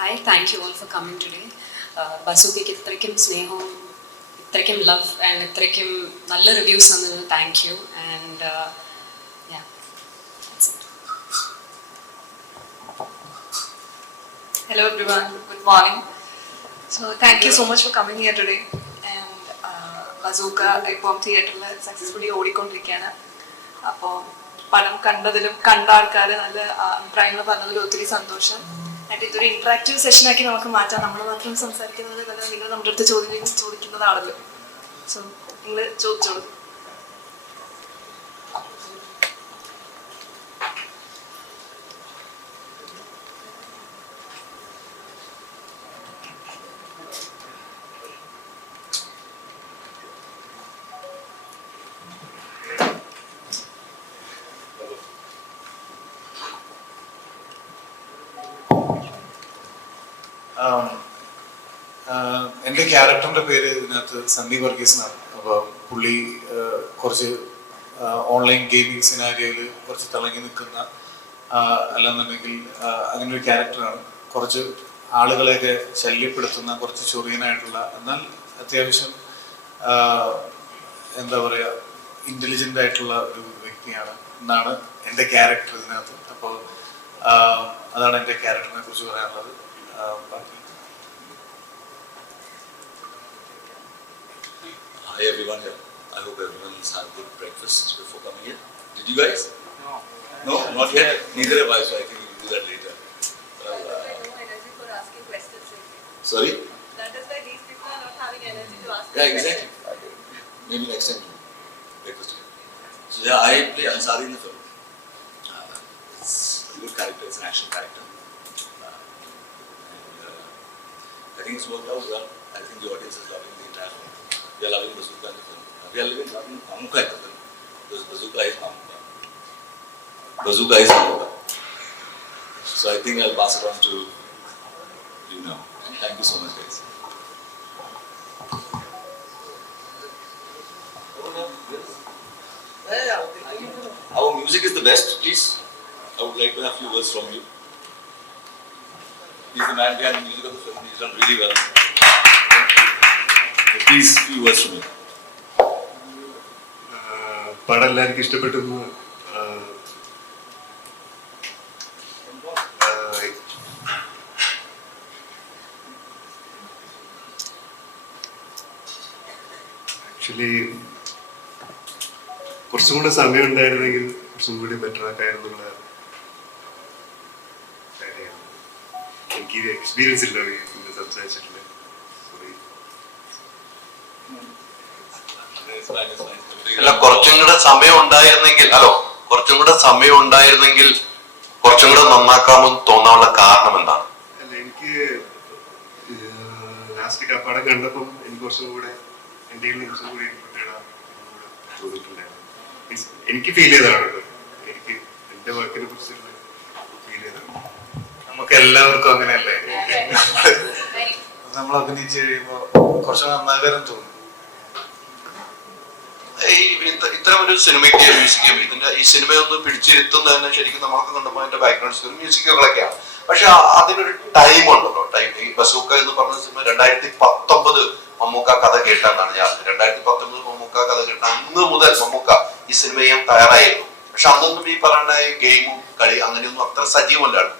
Hi, thank you all for coming today. Bazooka ഇത്രയ്ക്കും സ്നേഹവും ഇത്രയ്ക്കും ലവ് ആൻഡ് ഇത്രയ്ക്കും നല്ല റിവ്യൂസ് തന്നതിന് thank you and yeah, that's it. Hello everyone, good morning. So thank you so much for coming here today. And Bazooka ഇപ്പോൾ തിയേറ്ററിൽ successfully ഓടിക്കൊണ്ടിരിക്കുകയാണ്. അപ്പോൾ പടം കണ്ടതിലും കണ്ട ആൾക്കാർ നല്ല അഭിപ്രായങ്ങൾ പറഞ്ഞതിലും ഒത്തിരി സന്തോഷം. ആൻഡ് ഇതൊരു ഇന്ററാക്റ്റീവ് സെഷനാക്കി നമുക്ക് മാറ്റാം. നമ്മൾ മാത്രം സംസാരിക്കുന്നത് പോലെ നിങ്ങൾ നമ്മുടെ അടുത്ത് ചോദിക്കുന്നതാണല്ലോ. സോ നിങ്ങൾ ചോദിച്ചോളൂ. എൻ്റെ ക്യാരക്ടറിൻ്റെ പേര് ഇതിനകത്ത് സണ്ണി വർഗീസ് എന്നാണ്. അപ്പോൾ പുള്ളി കുറച്ച് ഓൺലൈൻ ഗെയിമിംഗ് സിനാരിയോയിൽ കുറച്ച് തിളങ്ങി നിൽക്കുന്ന അല്ലെന്നുണ്ടെങ്കിൽ അങ്ങനെ ഒരു ക്യാരക്ടറാണ്. കുറച്ച് ആളുകളെയൊക്കെ ശല്യപ്പെടുത്തുന്ന കുറച്ച് ചൊറിയനായിട്ടുള്ള എന്നാൽ അത്യാവശ്യം എന്താ പറയുക ഇൻ്റലിജൻ്റ് ആയിട്ടുള്ള ഒരു വ്യക്തിയാണ് എന്നാണ് എൻ്റെ ക്യാരക്ടർ ഇതിനകത്ത്. അപ്പോൾ അതാണ് എൻ്റെ ക്യാരക്ടറിനെ കുറിച്ച് പറയാനുള്ളത്. Hi everyone here. I hope everyone's had good breakfast before coming here. Did you guys? No. No, not yet. Neither have I, so I think we'll do that later. No energy for asking questions. Sorry? That is why these people are not having energy to ask Yeah, questions. exactly. Maybe next time breakfast. So yeah, I play Ansari in the film. It's a good character. It's an action character. I think it's worked out well. I think the audience is loving the entire film. We are loving Bazooka in the film. We are loving Mamuka in the film. Because Bazooka is Mamuka. Bazooka is Mamuka. So I think I'll pass it on to you now. Thank you so much, guys. Our music is the best, please. I would like to have a few words from you. He's the man behind the music of the film. He's done really well. Please, few words from you. പടം എല്ലാവർക്കും ഇഷ്ടപ്പെട്ടു. Actually കുറച്ചും കൂടെ സമയം ഉണ്ടായിരുന്നെങ്കിൽ കുറച്ചും കൂടി better ആക്കായിരുന്നുള്ള കാര്യമാണ്. എനിക്ക് എക്സ്പീരിയൻസ് ഇല്ല സംസാരിച്ചിട്ടില്ല. അല്ല, കുറച്ചും കൂടെ സമയം ഉണ്ടായിരുന്നെങ്കിൽ കുറച്ചും കൂടെ നന്നാക്കാമെന്ന് തോന്നാനുള്ള കാരണം എന്താണ്? അല്ല, എനിക്ക് ലാസ്റ്റ് പടം കണ്ടപ്പം എനിക്ക് കുറച്ചും കൂടെ എന്തെങ്കിലും കുറച്ചും കൂടി തോന്നിയിട്ടുണ്ടായിരുന്നു. എനിക്ക് ഫീൽ ചെയ്തതാണ് കേട്ടോ. എനിക്ക് എന്റെ വർക്കിനെ കുറിച്ച് ഫീൽ ചെയ്തതാണ്. നമുക്ക് എല്ലാവർക്കും അങ്ങനെയല്ലേ, നമ്മൾ അഭിനയിച്ച് കഴിയുമ്പോൾ കുറച്ച് നന്നാകാരം തോന്നും. ഇത്തരം ഒരു സിനിമയ്ക്ക് മ്യൂസിക്കും ഈ സിനിമയൊന്ന് പിടിച്ചിരുത്തുന്ന തന്നെ ശരിക്കും നമ്മളൊക്കെ കണ്ടപ്പോൾ അതിന്റെ ബാക്ക്ഗ്രൗണ്ട് മ്യൂസിക്കുകളൊക്കെയാണ്. പക്ഷെ അതിനൊരു ടൈം ഉണ്ടല്ലോ. ഈ ബസൂക്ക എന്ന് പറഞ്ഞ സിനിമ 2019 മമ്മൂക്ക കഥ കേട്ടെന്നാണ് ഞാൻ. 2019 മമ്മൂക്ക കഥ കേട്ട അന്ന് മുതൽ മമ്മൂക്ക ഈ സിനിമ ചെയ്യാൻ തയ്യാറായിരുന്നു. പക്ഷെ അന്നൊന്നും ഈ പറയുന്ന ഗെയിമും കളി അങ്ങനെയൊന്നും അത്ര സജീവമല്ലാണ്.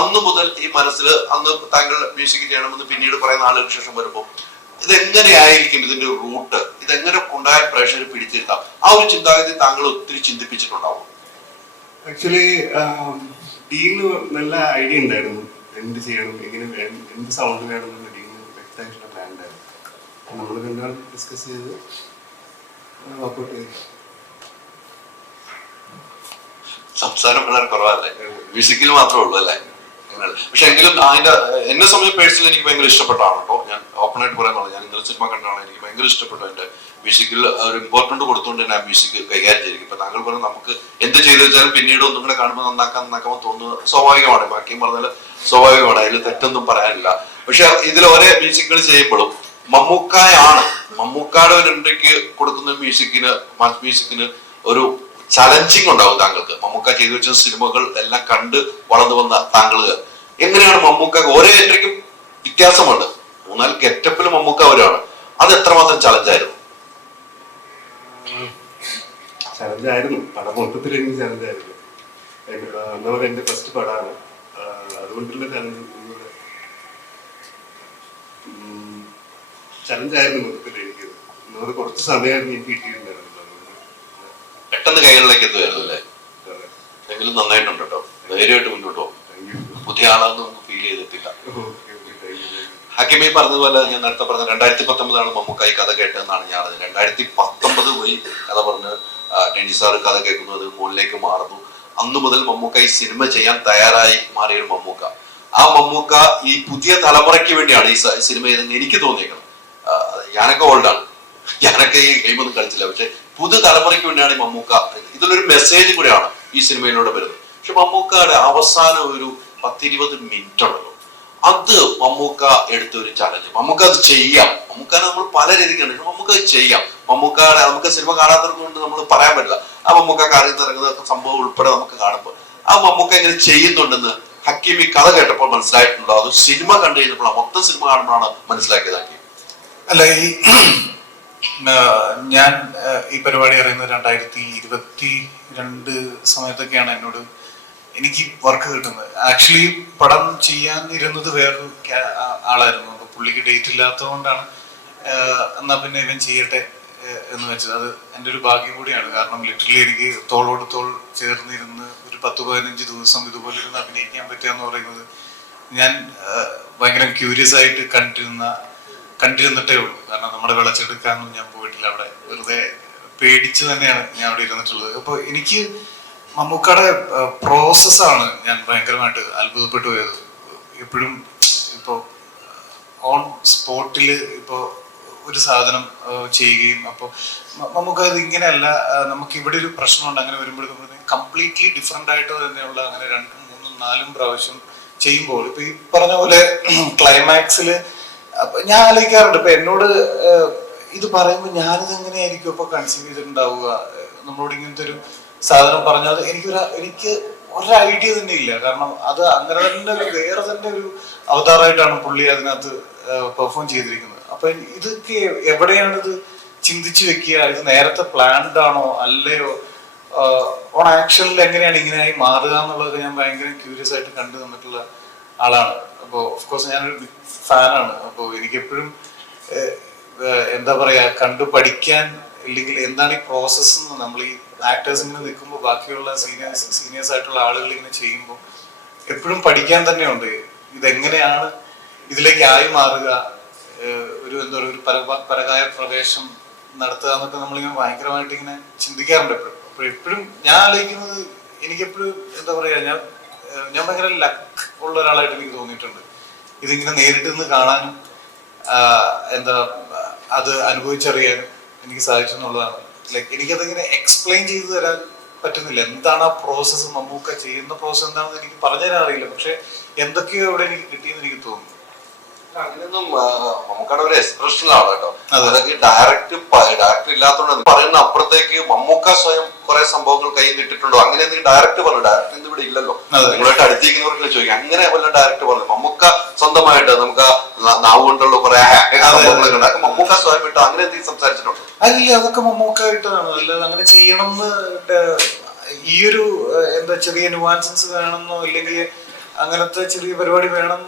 അന്ന് മുതൽ ഈ മനസ്സിൽ അന്ന് താങ്കൾ മ്യൂസിക് ചെയ്യണമെന്ന് പിന്നീട് കുറെ നാളുകൾക്ക് ശേഷം വരുമ്പോൾ ഇതെങ്ങനെയായിരിക്കും ഇതിന്റെ റൂട്ട്, ഇതെങ്ങനെ ഉണ്ടായ പ്രഷർ പിടിച്ചിരുത്താം, ആ ഒരു ചിന്താഗതി താങ്കൾ ഒത്തിരി ചിന്തിപ്പിച്ചിട്ടുണ്ടാവും. ആക്ച്വലി ടീമിന് നല്ല ഐഡിയ ഉണ്ടായിരുന്നു. എന്ത് ചെയ്യണം, എങ്ങനെ എന്ത് സൗണ്ട് വേണം എന്നുള്ള ടീമിന് വ്യക്തമായിട്ടുള്ള പ്ലാൻ ഉണ്ടായിരുന്നു. നമ്മൾ കണ്ടാൽ ഡിസ്കസ് ചെയ്ത് വർക്കൗട്ട്. സംസാരം വളരെ കുറവല്ലേ, മ്യൂസിക്കിൽ മാത്രമേ ഉള്ളൂ അല്ലേ? പക്ഷെ എങ്കിലും അതിന്റെ എന്നെ സംബന്ധിച്ച് പേഴ്സണലി എനിക്ക് ഭയങ്കര ഇഷ്ടപ്പെട്ടാണ് കേട്ടോ. ഞാൻ ഓപ്പൺ ആയിട്ട് പറയാനുള്ളത്, ഞാൻ ഇന്നലെ സിനിമ കണ്ടാണ് എനിക്ക് ഭയങ്കര ഇഷ്ടപ്പെട്ടു. എന്റെ മ്യൂസിക്കിൽ ഒരു ഇമ്പോർട്ടന്റ് കൊടുത്തുകൊണ്ട് തന്നെ ആ മ്യൂസിക് കൈകാര്യം ചെയ്തിരിക്കും. ഇപ്പൊ താങ്കൾ പറഞ്ഞാൽ നമുക്ക് എന്ത് ചെയ്തു വെച്ചാലും പിന്നീട് ഒന്നും കൂടെ കാണുമ്പോൾ നന്നാക്കാമെന്ന് തോന്നുന്നത് സ്വാഭാവികമാണ്. ബാക്കിയും പറഞ്ഞാൽ സ്വാഭാവികമാണ്, അതിൽ തെറ്റൊന്നും പറയാനില്ല. പക്ഷെ ഇതിൽ ഓരോ മ്യൂസിക്കുകൾ ചെയ്യുമ്പോഴും മമ്മൂക്കായുടെ ഒരു എൻട്രിക്ക് കൊടുക്കുന്ന മ്യൂസിക്കിന് മാസ് മ്യൂസിക്കിന് ഒരു ചലഞ്ചിങ് ഉണ്ടാവും താങ്കൾക്ക്. മമ്മൂക്ക ചെയ്തു വെച്ച സിനിമകൾ എല്ലാം കണ്ട് വളർന്നു വന്ന താങ്കൾ എങ്ങനെയാണ് മമ്മൂക്ക ഓരോ എൻട്രിക്കും വ്യത്യാസമുണ്ട്, 3-4 ഗെറ്റപ്പിൽ മമ്മൂക്ക അവരാണ്. അത് എത്രമാത്രം ചലഞ്ചായിരുന്നു? ചലഞ്ചായിരുന്നു. പടം മൊത്തത്തിൽ എനിക്ക് ചലഞ്ചായിരുന്നു. എന്താ പറയുക, എന്റെ ഫസ്റ്റ് പടമാണ്. അതുകൊണ്ടുള്ള ചലഞ്ചായിരുന്നു മൊത്തത്തിൽ എനിക്ക്. എന്നത് കുറച്ച് സമയമായിരുന്നു എനിക്ക് കിട്ടിയിട്ടുണ്ടായിരുന്നു. പെട്ടെന്ന് കൈകളിലേക്ക് എത്തുമായിരുന്നു അല്ലേ? എങ്കിലും നന്നായിട്ടുണ്ട് കേട്ടോ, ധൈര്യമായിട്ട് മുന്നോട്ട് പോകും. പുതിയ ആളാന്ന് നമുക്ക് ഫീൽ ചെയ്തിട്ടില്ല. ഹക്കിമി പറഞ്ഞതുപോലെ ഞാൻ നേരത്തെ പറഞ്ഞ 2019 മമ്മൂക്ക ഈ കഥ കേട്ടതെന്നാണ് ഞാൻ അറിഞ്ഞത്. 2019 പോയി കഥ പറഞ്ഞ് രഞ്ജി സാറ് കഥ കേൾക്കുന്നത് മുകളിലേക്ക് മാറുന്നു. അന്നു മുതൽ മമ്മൂക്ക ഈ സിനിമ ചെയ്യാൻ തയ്യാറായി മാറിയൊരു മമ്മൂക്ക. ആ മമ്മൂക്ക ഈ പുതിയ തലമുറയ്ക്ക് വേണ്ടിയാണ് ഈ സിനിമ ചെയ്തെന്ന് എനിക്ക് തോന്നിയേക്കുന്നത്. ഞാനൊക്കെ ഓൾഡാണ്, ഞാനൊക്കെ ഈ ഗെയിമൊന്നും കളിച്ചില്ല. പക്ഷെ പുതിയ തലമുറയ്ക്ക് വേണ്ടിയാണ് ഈ മമ്മൂക്ക. ഇതിലൊരു മെസ്സേജ് കൂടെയാണ് ഈ സിനിമയിലൂടെ വരുന്നത്. പക്ഷെ മമ്മൂക്കയുടെ അവസാനം ഒരു 10-20 മിനിറ്റ് ഉണ്ടല്ലോ, അത് മമ്മൂക്ക എടുത്ത ഒരു ചലഞ്ച്. മമ്മൂക്ക അത് ചെയ്യാം. മമ്മൂക്കാനെ നമ്മൾ പല രീതിക്കാണ്, മമ്മൂക്ക അത് ചെയ്യാം. മമ്മൂക്കയുടെ നമുക്ക് സിനിമ കാണാത്തത് കൊണ്ട് നമ്മൾ പറയാൻ പറ്റില്ല. ആ മമ്മൂക്ക കാര്യം ഇറങ്ങുന്ന സംഭവം ഉൾപ്പെടെ നമുക്ക് കാണുമ്പോൾ ആ മമ്മൂക്ക ഇങ്ങനെ ചെയ്യുന്നുണ്ടെന്ന് ഹക്കീമി കഥ കേട്ടപ്പോൾ മനസ്സിലായിട്ടുണ്ടോ? അത് സിനിമ കണ്ടു കഴിഞ്ഞപ്പോഴാണ്, മൊത്തം സിനിമ കാണുമ്പോഴാണ് മനസ്സിലാക്കിയത് ഹക്കീം? അല്ല, ഞാൻ ഈ പരിപാടി അറിയുന്നത് 2022 സമയത്തൊക്കെയാണ് എനിക്ക് വർക്ക് കിട്ടുന്നത്. ആക്ച്വലി പടം ചെയ്യാൻ ഇരുന്നത് വേറൊരു ആളായിരുന്നു. അപ്പൊ പുള്ളിക്ക് ഡേറ്റ് ഇല്ലാത്തത് കൊണ്ടാണ് എന്നാ പിന്നെ ഇവൻ ചെയ്യട്ടെ എന്ന് വെച്ചത്. അത് എൻ്റെ ഒരു ഭാഗ്യം കൂടിയാണ്. കാരണം ലിറ്ററലി എനിക്ക് തോളോട് തോൾ ചേർന്നിരുന്ന് ഒരു 10-15 ദിവസം ഇതുപോലെ ഇരുന്ന് അഭിനയിക്കാൻ പറ്റുക എന്ന് പറയുന്നത് ഞാൻ ഭയങ്കര ക്യൂരിയസ് ആയിട്ട് കണ്ടിരുന്നിട്ടേ ഉള്ളൂ. കാരണം നമ്മുടെ വിളച്ചെടുക്കാനൊന്നും ഞാൻ പോയിട്ടില്ല. അവിടെ വെറുതെ പേടിച്ച് തന്നെയാണ് ഞാൻ അവിടെ ഇരുന്നിട്ടുള്ളത്. അപ്പൊ എനിക്ക് മമ്മൂക്കയുടെ പ്രോസസ്സാണ് ഞാൻ ഭയങ്കരമായിട്ട് അത്ഭുതപ്പെട്ടു പോയത്. എപ്പോഴും ഇപ്പോൾ ഓൺ സ്പോട്ടിൽ ഇപ്പോൾ ഒരു സാധനം ചെയ്യുകയും, അപ്പോൾ നമുക്ക് അത് ഇങ്ങനെയല്ല, നമുക്ക് ഇവിടെ ഒരു പ്രശ്നമുണ്ട്, അങ്ങനെ വരുമ്പോഴത്തേക്കും കംപ്ലീറ്റ്ലി ഡിഫറെൻ്റ് ആയിട്ട് തന്നെയുള്ള അങ്ങനെ 2-3-4 പ്രാവശ്യം ചെയ്യുമ്പോൾ ഇപ്പൊ ഈ പറഞ്ഞ പോലെ ക്ലൈമാക്സിൽ ഞാൻ ആലോചിക്കാറുണ്ട്. ഇപ്പൊ എന്നോട് ഇത് പറയുമ്പോൾ ഞാനിത് എങ്ങനെയായിരിക്കും ഇപ്പൊ കൺസീവ് ചെയ്തിട്ടുണ്ടാവുക, നമ്മളോട് ഇങ്ങനത്തെ ഒരു സാധനം പറഞ്ഞാൽ എനിക്ക് ഒരു ഐഡിയ തന്നെ ഇല്ല. കാരണം അത് അങ്ങനെ തന്നെ വേറെ തന്നെ ഒരു അവതാരമായിട്ടാണ് പുള്ളി അതിനകത്ത് പെർഫോം ചെയ്തിരിക്കുന്നത്. അപ്പൊ ഇതൊക്കെ എവിടെയാണ് ഇത് ചിന്തിച്ചു വെക്കുക? ഇത് നേരത്തെ പ്ലാൻഡ് ആണോ അല്ലയോ? ഓൺ ആക്ഷനിൽ എങ്ങനെയാണ് ഇങ്ങനെയായി മാറുക എന്നുള്ളത് ഞാൻ ഭയങ്കര ക്യൂരിയസ് ആയിട്ട് കണ്ടു തന്നിട്ടുള്ള ആളാണ്. അപ്പോൾ ഓഫ്കോഴ്സ് ഞാനൊരു ബിഗ് ഫാനാണ്. അപ്പോൾ എനിക്കെപ്പോഴും എന്താ പറയാ, കണ്ടു പഠിക്കാൻ, ഇല്ലെങ്കിൽ എന്താണ് ഈ പ്രോസസ്സ് എന്ന് നമ്മൾ ഈ ആക്ടേഴ്സ് ഇങ്ങനെ നിൽക്കുമ്പോൾ ബാക്കിയുള്ള സീനിയേഴ്സ് ആയിട്ടുള്ള ആളുകൾ ഇങ്ങനെ ചെയ്യുമ്പോൾ എപ്പോഴും പഠിക്കാൻ തന്നെയുണ്ട്. ഇതെങ്ങനെയാണ് ഇതിലേക്ക് ആയി മാറുക, ഒരു എന്താ പറയുക, ഒരു പരകായ പ്രവേശം നടത്തുക എന്നൊക്കെ നമ്മളിങ്ങനെ ഭയങ്കരമായിട്ട് ഇങ്ങനെ ചിന്തിക്കാറുണ്ട് എപ്പോഴും. അപ്പോൾ എപ്പോഴും ഞാൻ ആലോചിക്കുന്നത്, എനിക്കെപ്പോഴും എന്താ പറയാ, ഞാൻ ഭയങ്കര ലക്ക് ഉള്ള ഒരാളായിട്ട് എനിക്ക് തോന്നിയിട്ടുണ്ട്. ഇതിങ്ങനെ നേരിട്ട് നിന്ന് കാണാനും എന്താ അത് അനുഭവിച്ചറിയാനും എനിക്ക് സാധിച്ചു എന്നുള്ളതാണ്. ലൈക്ക് എനിക്കതിങ്ങനെ എക്സ്പ്ലെയിൻ ചെയ്തു തരാൻ പറ്റുന്നില്ല. എന്താണ് ആ പ്രോസസ്സ്, മമ്മൂക്ക ചെയ്യുന്ന പ്രോസസ്സ് എന്താണെന്ന് എനിക്ക് പറഞ്ഞു തരാൻ അറിയില്ല. പക്ഷെ എന്തൊക്കെയോ ഇവിടെ എനിക്ക് കിട്ടിയെന്ന് എനിക്ക് തോന്നുന്നു. അങ്ങനെയൊന്നും മമ്മൂക്കയുടെ ഒരു എക്സ്പ്രഷനിലാണ് കേട്ടോ. അതൊക്കെ ഡയറക്റ്റ് ഇല്ലാത്തതുകൊണ്ട് പറയുന്ന അപ്പുറത്തേക്ക് മമ്മൂക്ക സ്വയം കുറെ സംഭവങ്ങൾ കൈ നിട്ടിട്ടുണ്ടോ? അങ്ങനെ എന്തെങ്കിലും ഡയറക്റ്റ് പറഞ്ഞു? ഡയറക്റ്റ് ഇവിടെ ഇല്ലല്ലോ. നിങ്ങളായിട്ട് അടുത്തിരിക്കുന്നവർക്ക് ചോദിക്കും, അങ്ങനെ വല്ല ഡയറക്റ്റ് പറഞ്ഞു? മമ്മൂക്ക സ്വന്തമായിട്ട് നമുക്ക് നാവ് കൊണ്ടുള്ള കുറെ സംഭവങ്ങളൊക്കെ ഉണ്ടാക്കും. മമ്മൂക്ക സ്വയമായിട്ട് അങ്ങനെ എന്തെങ്കിലും സംസാരിച്ചിട്ടുണ്ടോ? അല്ല, അതൊക്കെ മമ്മൂക്ക ആയിട്ടാണ്. അല്ലാതെ അങ്ങനെ ചെയ്യണമെന്ന് ഈ ഒരു എന്താ ചെറിയ ന്യൂവാൻസൻസ് വേണമെന്നോ ഇല്ലെങ്കിൽ അങ്ങനത്തെ ചെറിയ പരിപാടി വേണം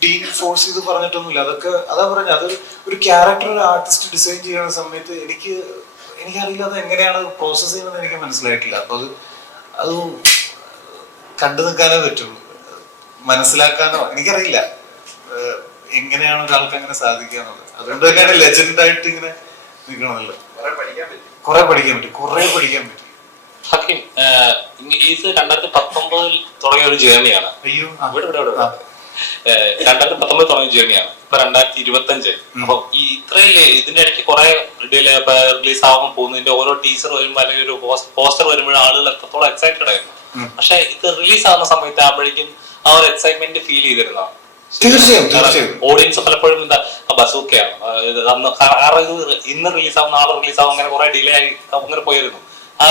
ഡീൻ ഫോഴ്സ് ചെയ്ത് പറഞ്ഞിട്ടൊന്നുമില്ല. അതൊക്കെ അതാ പറഞ്ഞ, അത് ഒരു ക്യാരക്ടർ ഒരു ആർട്ടിസ്റ്റ് ഡിസൈൻ ചെയ്യുന്ന സമയത്ത് എനിക്കറിയില്ല അത് എങ്ങനെയാണ് പ്രോസസ് ചെയ്യുന്നത്, എനിക്ക് മനസ്സിലായിട്ടില്ല. അപ്പൊ അത് കണ്ടു നിൽക്കാനേ പറ്റുള്ളൂ, മനസ്സിലാക്കാനോ എനിക്കറിയില്ല എങ്ങനെയാണ് ഒരാൾക്ക് അങ്ങനെ സാധിക്കുക എന്നുള്ളത്. അതുകൊണ്ട് തന്നെയാണ് ലെജൻഡായിട്ട് ഇങ്ങനെ നിൽക്കണമല്ലോ. കുറെ പഠിക്കാൻ പറ്റും. ഹക്കീം, ഇത് 2019 തുടങ്ങിയ ഒരു ജേർണിയാണ്. അയ്യോ, 2019 തുടങ്ങിയ ജേർണിയാണ്. ഇപ്പൊ 2025. അപ്പൊ ഈ ഇത്രയില്ലേ ഇതിന്റെ ഇടയ്ക്ക് കുറെ റിലീസ് ആവാൻ പോകുന്നതിന്റെ ഓരോ ടീസർ വരുമ്പോൾ അല്ലെങ്കിൽ ഒരു പോസ്റ്റർ വരുമ്പോഴും ആളുകൾ എത്രത്തോളം എക്സൈറ്റഡ് ആയിരുന്നു. പക്ഷെ ഇത് റിലീസ് ആവുന്ന സമയത്ത് ആകുമ്പോഴേക്കും ആ ഒരു എക്സൈറ്റ്മെന്റ് ഫീൽ ചെയ്തിരുന്നതാണ്. തീർച്ചയായും ഓഡിയൻസ് പലപ്പോഴും എന്താ ബസൂക്കയാണ് ഇന്ന് റിലീസ് ആവും, നാളെ റിലീസ് ആവും, അങ്ങനെ കുറെ ഡിലേ ആയി അങ്ങനെ പോയിരുന്നു. ആ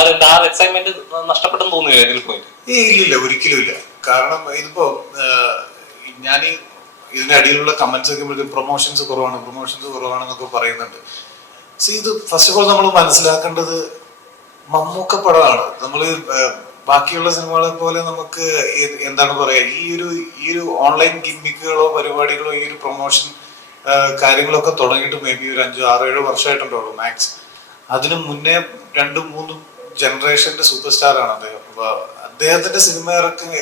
എക്സൈറ്റ്മെന്റ് നഷ്ടപ്പെട്ടെന്ന് തോന്നുന്നില്ല ഇതിൽ പോയിട്ട്? ഇല്ല, ഒരിക്കലും ഇല്ല. കാരണം ഇതിപ്പോ ഞാൻ ഈ ഇതിന്റെ അടിയിലുള്ള കമന്റ്സ് ഒക്കെ പ്രൊമോഷൻസ് കുറവാണെന്നൊക്കെ പറയുന്നുണ്ട്. ഇത് ഫസ്റ്റ് ഓഫ് ഓൾ നമ്മൾ മനസ്സിലാക്കേണ്ടത് മമ്മൂക്ക പടമാണ്. നമ്മൾ ബാക്കിയുള്ള സിനിമകളെ പോലെ നമുക്ക് എന്താണ് പറയാ, ഈ ഒരു ഓൺലൈൻ ഗിമ്മിക്കുകളോ പരിപാടികളോ ഈ ഒരു പ്രൊമോഷൻ കാര്യങ്ങളൊക്കെ തുടങ്ങിയിട്ട് മേ ബി ഒരു 5-6-7 വർഷമായിട്ടുണ്ടാവുള്ളൂ മാക്സ്. അതിന് മുന്നേ 2-3 ജനറേഷന്റെ സൂപ്പർ സ്റ്റാർ ആണ് അദ്ദേഹം. അദ്ദേഹത്തിന്റെ സിനിമ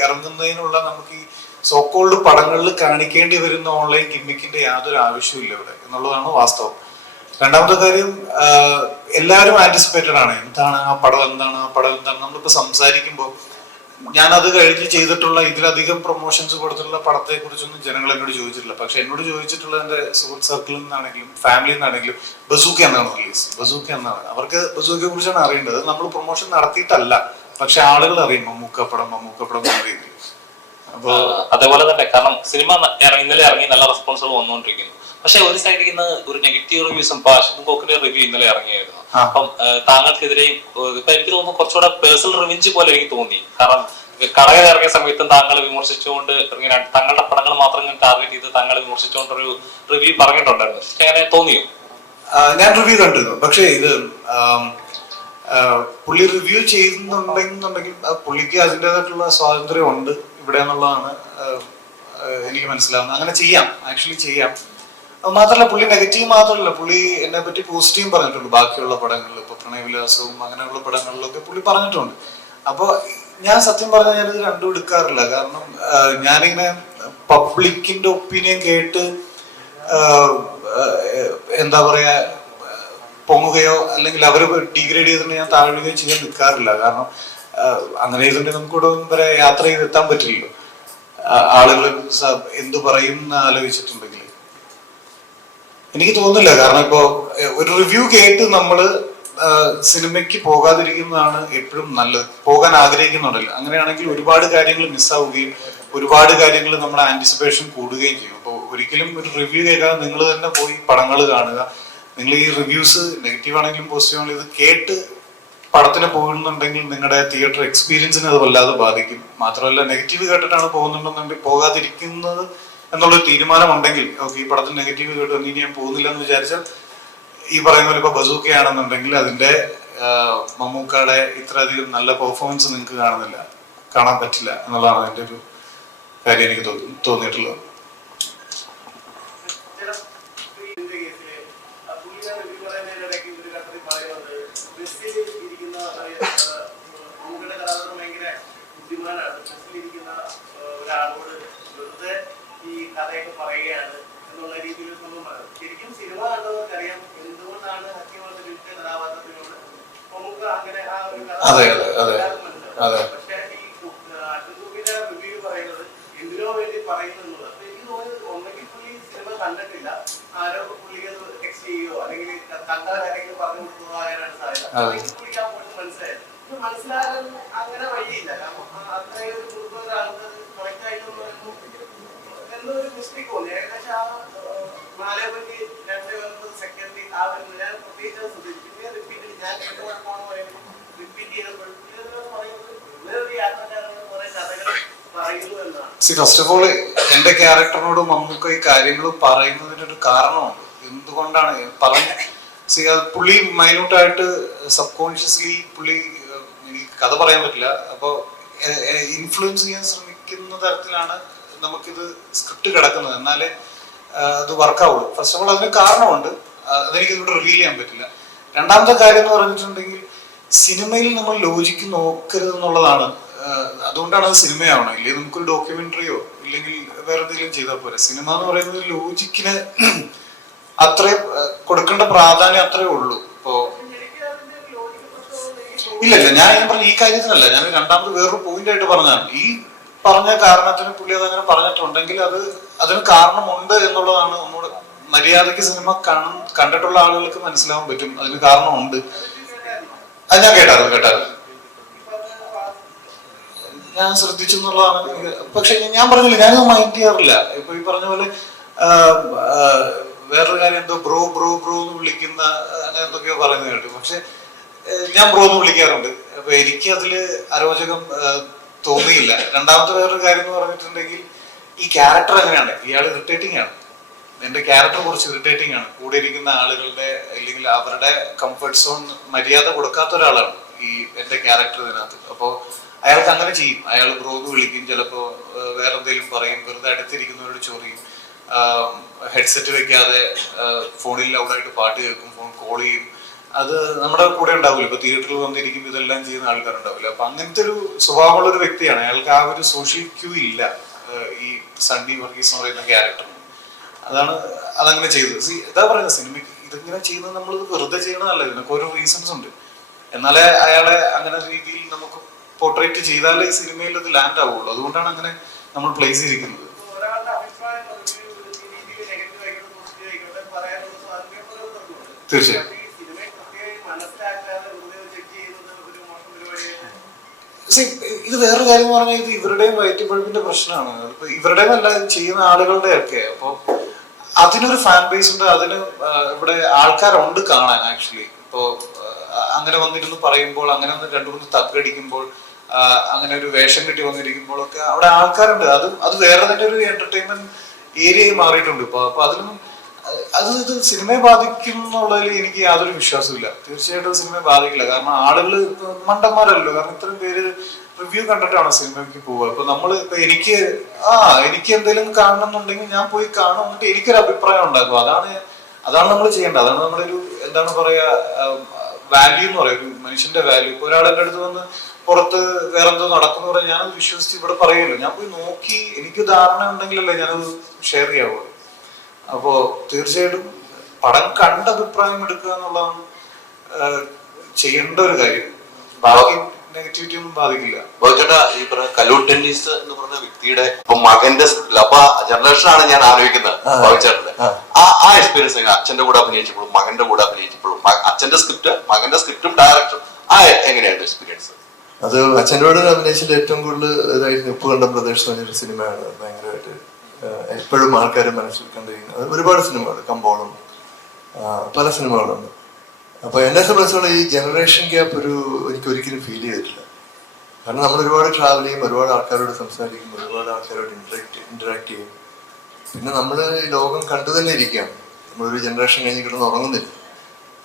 ഇറങ്ങുന്നതിനുള്ള നമുക്ക് ഈ സോക്കോൾഡ് പടങ്ങളിൽ കാണിക്കേണ്ടി വരുന്ന ഓൺലൈൻ ഗിമ്മിക്കിന്റെ യാതൊരു ആവശ്യമില്ല ഇവിടെ എന്നുള്ളതാണ് വാസ്തവം. രണ്ടാമത്തെ കാര്യം, എല്ലാവരും ആന്റിസിപ്പേറ്റഡ് ആണ്. എന്താണ് ആ പടം, എന്താണ് നമ്മളിപ്പോ സംസാരിക്കുമ്പോൾ ഞാൻ അത് കഴിഞ്ഞ് ചെയ്തിട്ടുള്ള ഇതിലധികം പ്രൊമോഷൻസ് കൊടുത്തിട്ടുള്ള പടത്തെ കുറിച്ചൊന്നും ജനങ്ങൾ എന്നോട് ചോദിച്ചിട്ടില്ല. പക്ഷെ എന്നോട് ചോദിച്ചിട്ടുള്ള എന്റെ സുഹൃത്ത് സർക്കിളിൽ നിന്നാണെങ്കിലും ഫാമിലിയിൽ നിന്നാണെങ്കിലും ബസൂക്ക എന്നാണ് റിലീസ്, ബസൂക്ക എന്നാണ്. അവർക്ക് ബസൂക്കയെ കുറിച്ചാണ് അറിയേണ്ടത്. നമ്മൾ പ്രൊമോഷൻ നടത്തിയിട്ടല്ല, പക്ഷെ ആളുകൾ അറിയും മമ്മൂക്കപ്പടം എന്ന രീതിയിൽ. അപ്പൊ അതേപോലെ തന്നെ കാരണം സിനിമ ഇന്നലെ ഇറങ്ങി നല്ല റെസ്പോൺസുകൾ വന്നുകൊണ്ടിരിക്കുന്നു. പക്ഷെ ഒരു സൈഡിൽ നിന്ന് ഒരു നെഗറ്റീവ് റിവ്യൂസും കോക്കിന്റെ റിവ്യൂ ഇന്നലെ ഇറങ്ങിയായിരുന്നു. അപ്പം താങ്കൾക്കെതിരെയും ഇപ്പൊ എനിക്ക് തോന്നുന്നു കുറച്ചുകൂടെ പേഴ്സണൽ റിവെഞ്ച് പോലെ എനിക്ക് തോന്നി. കാരണം കടയിൽ ഇറങ്ങിയ സമയത്തും താങ്കൾ വിമർശിച്ചുകൊണ്ട് ഇറങ്ങിയ തങ്ങളുടെ പടങ്ങൾ മാത്രം ടാർഗറ്റ് ചെയ്ത് താങ്കളെ വിമർശിച്ചുകൊണ്ടൊരു റിവ്യൂ പറഞ്ഞിട്ടുണ്ടായിരുന്നു. അങ്ങനെ തോന്നിയോ? ഞാൻ റിവ്യൂ കണ്ടിരുന്നു. പക്ഷെ ഇത് പുള്ളി റിവ്യൂ ചെയ്യുന്നുണ്ടെങ്കിൽ പുള്ളിക്ക് അതിൻ്റെതായിട്ടുള്ള സ്വാതന്ത്ര്യം ഉണ്ട് ഇവിടെ എന്നുള്ളതാണ് എനിക്ക് മനസ്സിലാവുന്നത്. അങ്ങനെ ചെയ്യാം, ആക്ച്വലി ചെയ്യാം. മാത്രമല്ല പുള്ളി നെഗറ്റീവ് മാത്രമല്ല, പുള്ളി എന്നെ പറ്റി പോസിറ്റീവ് പറഞ്ഞിട്ടുണ്ട്. ബാക്കിയുള്ള പടങ്ങളിൽ ഇപ്പൊ പ്രണയവിലാസവും അങ്ങനെയുള്ള പടങ്ങളിലൊക്കെ പുള്ളി പറഞ്ഞിട്ടുണ്ട്. അപ്പൊ ഞാൻ സത്യം പറഞ്ഞാൽ ഞാനിത് രണ്ടും എടുക്കാറില്ല. കാരണം ഞാനിങ്ങനെ പബ്ലിക്കിന്റെ ഒപ്പീനിയൻ കേട്ട് എന്താ പറയാ പൊങ്ങുകയോ അല്ലെങ്കിൽ അവര് ഡിഗ്രേഡ് ചെയ്തിട്ട് ഞാൻ താഴുകയോ ചെയ്യാൻ നിൽക്കാറില്ല. കാരണം അങ്ങനെ ചെയ്തിട്ടുണ്ടെങ്കിൽ നമുക്കിവിടെ വരെ യാത്ര ചെയ്തെത്താൻ പറ്റില്ലല്ലോ. ആളുകൾ എന്തു പറയും എന്ന് ആലോചിച്ചിട്ടുണ്ടെങ്കിൽ എനിക്ക് തോന്നുന്നില്ല. കാരണം ഇപ്പോ ഒരു റിവ്യൂ കേട്ട് നമ്മള് സിനിമയ്ക്ക് പോകാതിരിക്കുന്നതാണ് എപ്പോഴും നല്ലത്. പോകാൻ ആഗ്രഹിക്കുന്നുണ്ടല്ലോ, അങ്ങനെയാണെങ്കിൽ ഒരുപാട് കാര്യങ്ങൾ മിസ്സാവുകയും ഒരുപാട് കാര്യങ്ങൾ നമ്മുടെ ആന്റിസിപ്പേഷൻ കൂടുകയും ചെയ്യും. അപ്പോൾ ഒരിക്കലും ഒരു റിവ്യൂ കേൾക്കാതെ നിങ്ങൾ തന്നെ പോയി പടങ്ങൾ കാണുക. നിങ്ങൾ ഈ റിവ്യൂസ് നെഗറ്റീവ് ആണെങ്കിലും പോസിറ്റീവ് ആണെങ്കിലും ഇത് കേട്ട് പടത്തിന് പോകുന്നുണ്ടെങ്കിൽ നിങ്ങളുടെ തിയേറ്റർ എക്സ്പീരിയൻസിനെ അത് വല്ലാതെ ബാധിക്കും. മാത്രമല്ല നെഗറ്റീവ് കേട്ടിട്ടാണ് പോകുന്നുണ്ടെന്നുണ്ടെങ്കിൽ പോകാതിരിക്കുന്നത് എന്നുള്ളൊരു തീരുമാനം ഉണ്ടെങ്കിൽ ഓക്കെ ഈ പടത്തിന് നെഗറ്റീവ് കേട്ട് ഇനി ഞാൻ പോകുന്നില്ല എന്ന് വിചാരിച്ചാൽ ഈ പറയുന്ന പോലെ ഇപ്പൊ ബസൂക്കയാണെന്നുണ്ടെങ്കിൽ അതിന്റെ മമ്മൂക്കയുടെ ഇത്രയധികം നല്ല പെർഫോമൻസ് നിങ്ങൾക്ക് കാണാൻ പറ്റില്ല എന്നുള്ളതാണ് അതിന്റെ ഒരു കാര്യം എനിക്ക് തോന്നിയിട്ടുള്ളത്. ഒരാളോട് വെറുതെ ഈ കഥയൊക്കെ പറയുകയാണ് എന്നുള്ള രീതിയിൽ ശരിക്കും സിനിമ കണ്ടവർക്കറിയാം എന്തുകൊണ്ടാണ് ഹക്കിമത്തിന്റെ കഥാപാത്രത്തിനോട് നമുക്ക് അങ്ങനെ ആ ഒരു പക്ഷെ ഈ അട്ടുതൂക്കിന്റെ റിവ്യൂ പറയുന്നത് എന്തിനോ വേണ്ടി പറയുന്നു. അപ്പൊ എനിക്ക് തോന്നുന്നത് ഒന്നെങ്കിൽ പുള്ളി സിനിമ കണ്ടിട്ടില്ല, ആരോ പുള്ളിക്ക് അത് ടെക്സ്റ്റ് ചെയ്യുകയോ അല്ലെങ്കിൽ കണ്ടവരാരെങ്കിലും പറഞ്ഞു കൊടുക്കുകയോ ആകാനാണ് സാധ്യത. പുള്ളിക്ക് ആ പോയിട്ട് മനസ്സിലായത് മനസ്സിലാകാൻ അങ്ങനെ വഴിയില്ല. കാരണം അത്രയും ഒരു കൂടുതൽ ആൾക്കാർ കറക്റ്റ് ആയിട്ടൊന്നും എന്തോ ഒരു മിസ്റ്റേക്ക് തോന്നി. ഏകദേശം ആ 4.2 സെക്കൻഡിൽ ആ ഒരു ഞാൻ പ്രത്യേകിച്ച് ശ്രദ്ധിച്ചു. പിന്നെ റിപ്പീറ്റ് ഞാൻ റിപ്പീറ്റ് ചെയ്തപ്പോൾ വേറൊരു യാത്രക്കാരോട് കുറെ കഥകൾ പറയുന്നു എന്നാണ്. ഫസ്റ്റ് ഓഫ് ഓൾ എന്റെ ക്യാരക്ടറിനോട് മമ്മൂക്ക ഈ കാര്യങ്ങൾ പറയുന്നതിനൊരു കാരണമുണ്ട്. എന്തുകൊണ്ടാണ് പുള്ളി മൈന്യൂട്ടായിട്ട് സബ് കോൺഷ്യസ്ലി പുള്ളി എനിക്ക് കഥ പറയാൻ പറ്റില്ല, അപ്പൊ ഇൻഫ്ലുവൻസ് ചെയ്യാൻ ശ്രമിക്കുന്ന തരത്തിലാണ് നമുക്കിത് സ്ക്രിപ്റ്റ് കിടക്കുന്നത്. എന്നാലേ അത് വർക്കാവുള്ളൂ. ഫസ്റ്റ് ഓഫ് ഓൾ അതിന് കാരണമുണ്ട്, അതെനിക്ക് ഇവിടെ റിവീൽ ചെയ്യാൻ പറ്റില്ല. രണ്ടാമത്തെ കാര്യം എന്ന് പറഞ്ഞിട്ടുണ്ടെങ്കിൽ സിനിമയിൽ നമ്മൾ ലോജിക്ക് നോക്കരുത് എന്നുള്ളതാണ്. അതുകൊണ്ടാണ് അത് സിനിമയാവണം. ഇല്ലെങ്കിൽ നമുക്കൊരു ഡോക്യുമെന്ററിയോ ഇല്ലെങ്കിൽ വേറെ എന്തെങ്കിലും ചെയ്താൽ പോരെ. സിനിമ എന്ന് പറയുന്നത് ലോജിക്കിന് അത്രേ കൊടുക്കേണ്ട പ്രാധാന്യം അത്രേ ഉള്ളൂ. ഇപ്പോ ഇല്ല ഞാൻ പറഞ്ഞ ഈ കാര്യത്തിനല്ല, ഞാൻ രണ്ടാമത് വേറൊരു പോയിന്റ് ആയിട്ട് പറഞ്ഞതാണ്. ഈ പറഞ്ഞ കാരണത്തിന് പുള്ളി അതങ്ങനെ പറഞ്ഞിട്ടുണ്ടെങ്കിൽ അതിന് കാരണമുണ്ട് എന്നുള്ളതാണ്. നമ്മുടെ മര്യാദയ്ക്ക് സിനിമ കണ്ടിട്ടുള്ള ആളുകൾക്ക് മനസ്സിലാവാൻ പറ്റും അതിന് കാരണമുണ്ട്. അത് ഞാൻ കേട്ടായിരുന്നു ഞാൻ ശ്രദ്ധിച്ചു എന്നുള്ളതാണ്. പക്ഷെ ഞാൻ പറഞ്ഞില്ല, ഞാനത് മൈൻഡ് ചെയ്യാറില്ല. ഇപ്പൊ ഈ പറഞ്ഞ പോലെ വേറൊരു കാര്യം എന്തോ ബ്രോ എന്ന് വിളിക്കുന്ന അങ്ങനെ എന്തൊക്കെയോ പറയുന്നത് കേട്ടു. പക്ഷെ ഞാൻ ബ്രോ എന്ന് വിളിക്കാറുണ്ട്. അപ്പൊ എനിക്ക് അതില് അരോചകം തോന്നിയില്ല. രണ്ടാമത്തെ വേറൊരു കാര്യം എന്ന് പറഞ്ഞിട്ടുണ്ടെങ്കിൽ ഈ ക്യാരക്ടർ എങ്ങനെയാണ്, ഇയാൾ ഇറിറ്റേറ്റിംഗ് ആണ്, എൻ്റെ ക്യാരക്ടർ കുറച്ച് ഇറിറ്റേറ്റിംഗ് ആണ്, കൂടെ ഇരിക്കുന്ന ആളുകളുടെ അല്ലെങ്കിൽ അവരുടെ കംഫർട്ട് സോൺ മര്യാദ കൊടുക്കാത്ത ഒരാളാണ് ഈ എൻ്റെ ക്യാരക്ടർ ഇതിനകത്ത്. അപ്പോൾ അയാൾക്ക് അങ്ങനെ ചെയ്യും, അയാൾ ബ്രോഗ് വിളിക്കും, ചിലപ്പോൾ വേറെ എന്തെങ്കിലും പറയും, വെറുതെ അടുത്തിരിക്കുന്നവരോട് ചൊറിയും, ഹെഡ്സെറ്റ് വെക്കാതെ ഫോണിൽ ലൗഡായിട്ട് പാട്ട് കേൾക്കും, ഫോൺ കോൾ ചെയ്യും. അത് നമ്മുടെ കൂടെ ഉണ്ടാവില്ല, ഇപ്പൊ തിയേറ്ററിൽ വന്നിരിക്കും ഇതെല്ലാം ചെയ്യുന്ന ആൾക്കാരുണ്ടാവില്ല. അപ്പൊ അങ്ങനത്തെ ഒരു സ്വഭാവമുള്ള ഒരു വ്യക്തിയാണ് അയാൾക്ക്. ആ ഒരു സോഷ്യൽ ക്യൂ ഇല്ല ഈ സണ്ണി വർഗീസ് എന്ന് പറയുന്ന ക്യാരക്ടറിന്. അതങ്ങനെ ചെയ്തത്. ഇതാ പറയുന്നത്, സിനിമയ്ക്ക് ഇതിങ്ങനെ ചെയ്യുന്നത് നമ്മൾ വെറുതെ ചെയ്യണതല്ല, ഇതിനൊക്കെ ഓരോ റീസൺസ് ഉണ്ട്. എന്നാലേ അയാളെ അങ്ങനെ രീതിയിൽ നമുക്ക് പോർട്രേറ്റ് ചെയ്താലേ സിനിമയിൽ അത് ലാൻഡ് ആവുള്ളൂ. അതുകൊണ്ടാണ് അങ്ങനെ നമ്മൾ പ്ലേസ് ചെയ്തിരിക്കുന്നത്. തീർച്ചയായും ഇത് വേറൊരു കാര്യം എന്ന് പറഞ്ഞാൽ ഇത് ഇവരുടെയും വയറ്റിപ്പഴുപ്പിന്റെ പ്രശ്നമാണ്. ഇപ്പൊ ഇവരുടെയും അല്ല, ചെയ്യുന്ന ആളുകളുടെ ഒക്കെ. അപ്പൊ അതിനൊരു ഫാൻ ബേസ് ഉണ്ട്, അതിന് ഇവിടെ ആൾക്കാരുണ്ട് കാണാൻ. ആക്ച്വലി ഇപ്പോ അങ്ങനെ വന്നിരുന്ന് പറയുമ്പോൾ, അങ്ങനെ ഒന്ന് രണ്ടു മൂന്ന് തക്കടിക്കുമ്പോൾ, അങ്ങനെ ഒരു വേഷം കെട്ടി വന്നിരിക്കുമ്പോഴൊക്കെ അവിടെ ആൾക്കാരുണ്ട്. അത് വേറെ തന്നെ ഒരു എന്റർടൈൻമെന്റ് ഏരിയയായി മാറിയിട്ടുണ്ട് ഇപ്പൊ. അപ്പൊ അതിലൊന്നും ഇത് സിനിമയെ ബാധിക്കും എന്നുള്ളതിൽ എനിക്ക് യാതൊരു വിശ്വാസമില്ല. തീർച്ചയായിട്ടും സിനിമയെ ബാധിക്കില്ല. കാരണം ആളുകൾ മണ്ടന്മാരല്ലോ. കാരണം ഇത്രയും പേര് റിവ്യൂ കണ്ടിട്ടാണ് സിനിമയ്ക്ക് പോവുക. ഇപ്പൊ ഇപ്പൊ എനിക്ക് എന്തെങ്കിലും കാണണമെന്നുണ്ടെങ്കിൽ ഞാൻ പോയി കാണും, എന്നിട്ട് എനിക്കൊരു അഭിപ്രായം ഉണ്ടാക്കും. അതാണ് നമ്മൾ ചെയ്യേണ്ടത്. അതാണ് നമ്മളൊരു എന്താണ് പറയാ വാല്യൂ എന്ന് പറയും, ഒരു മനുഷ്യന്റെ വാല്യൂ. ഇപ്പൊ ഒരാൾ എൻ്റെ അടുത്ത് വന്ന് പുറത്ത് വേറെ എന്തോ നടക്കുന്നു പറഞ്ഞാൽ ഞാനത് വിശ്വസിച്ച് ഇവിടെ പറയുമല്ലോ. ഞാൻ പോയി നോക്കി എനിക്ക് ധാരണ ഉണ്ടെങ്കിലല്ലേ ഞാനത് ഷെയർ ചെയ്യാവുള്ളൂ. അപ്പോ തീർച്ചയായിട്ടും പടം കണ്ട അഭിപ്രായം എടുക്കുക എന്നുള്ളതാണ് ചെയ്യേണ്ട ഒരു കാര്യം. ബാക്കി നെഗറ്റിവിറ്റി ഒന്നും ബാധിക്കില്ല. ചേട്ടാ, ഈ പറഞ്ഞ കല്ലൂർ ടെന്നീസ് എന്ന് പറഞ്ഞ വ്യക്തിയുടെ ഇപ്പൊ മകന്റെ അപ്പൊ ജനറേഷനാണ് ഞാൻ ആലോചിക്കുന്നത്. ചേട്ടന്റെ ആ എക്സ്പീരിയൻസ് എങ്ങനെ? അച്ഛന്റെ കൂടെ അഭിനയിച്ചപ്പോഴും മകന്റെ കൂടെ അഭിനയിച്ചപ്പോഴും, അച്ഛന്റെ സ്ക്രിപ്റ്റ് മകന്റെ സ്ക്രിപ്റ്റും ഡയറക്ടറും എങ്ങനെയായിരുന്നു എക്സ്പീരിയൻസ്? അത് അച്ഛൻ്റെ കൂടെ അഭിനയിച്ചതിൽ ഏറ്റവും കൂടുതൽ ഇതായിട്ട് ഉപ്പ് കണ്ട പ്രദേശം എന്നൊരു സിനിമയാണ്. ഭയങ്കരമായിട്ട് എപ്പോഴും ആൾക്കാരെ മനസ്സിൽ കണ്ടിരിക്കുന്നത്. ഒരുപാട് സിനിമകൾ, കമ്പോളം, പല സിനിമകളുണ്ട്. അപ്പൊ എന്നെ സംബന്ധിച്ചുള്ള ഈ ജനറേഷൻ ഗ്യാപ്പ് എനിക്ക് ഒരിക്കലും ഫീൽ ചെയ്തിട്ടില്ല. കാരണം നമ്മൾ ഒരുപാട് ട്രാവൽ ചെയ്യും, ഒരുപാട് ആൾക്കാരോട് സംസാരിക്കും, ഒരുപാട് ആൾക്കാരോട് ഇന്ററാക്ട് ചെയ്യും. പിന്നെ നമ്മൾ ഈ ലോകം കണ്ടു തന്നെ ഇരിക്കുകയാണ്. നമ്മളൊരു ജനറേഷൻ കഴിഞ്ഞ് കിടന്ന് ഉറങ്ങുന്നില്ല.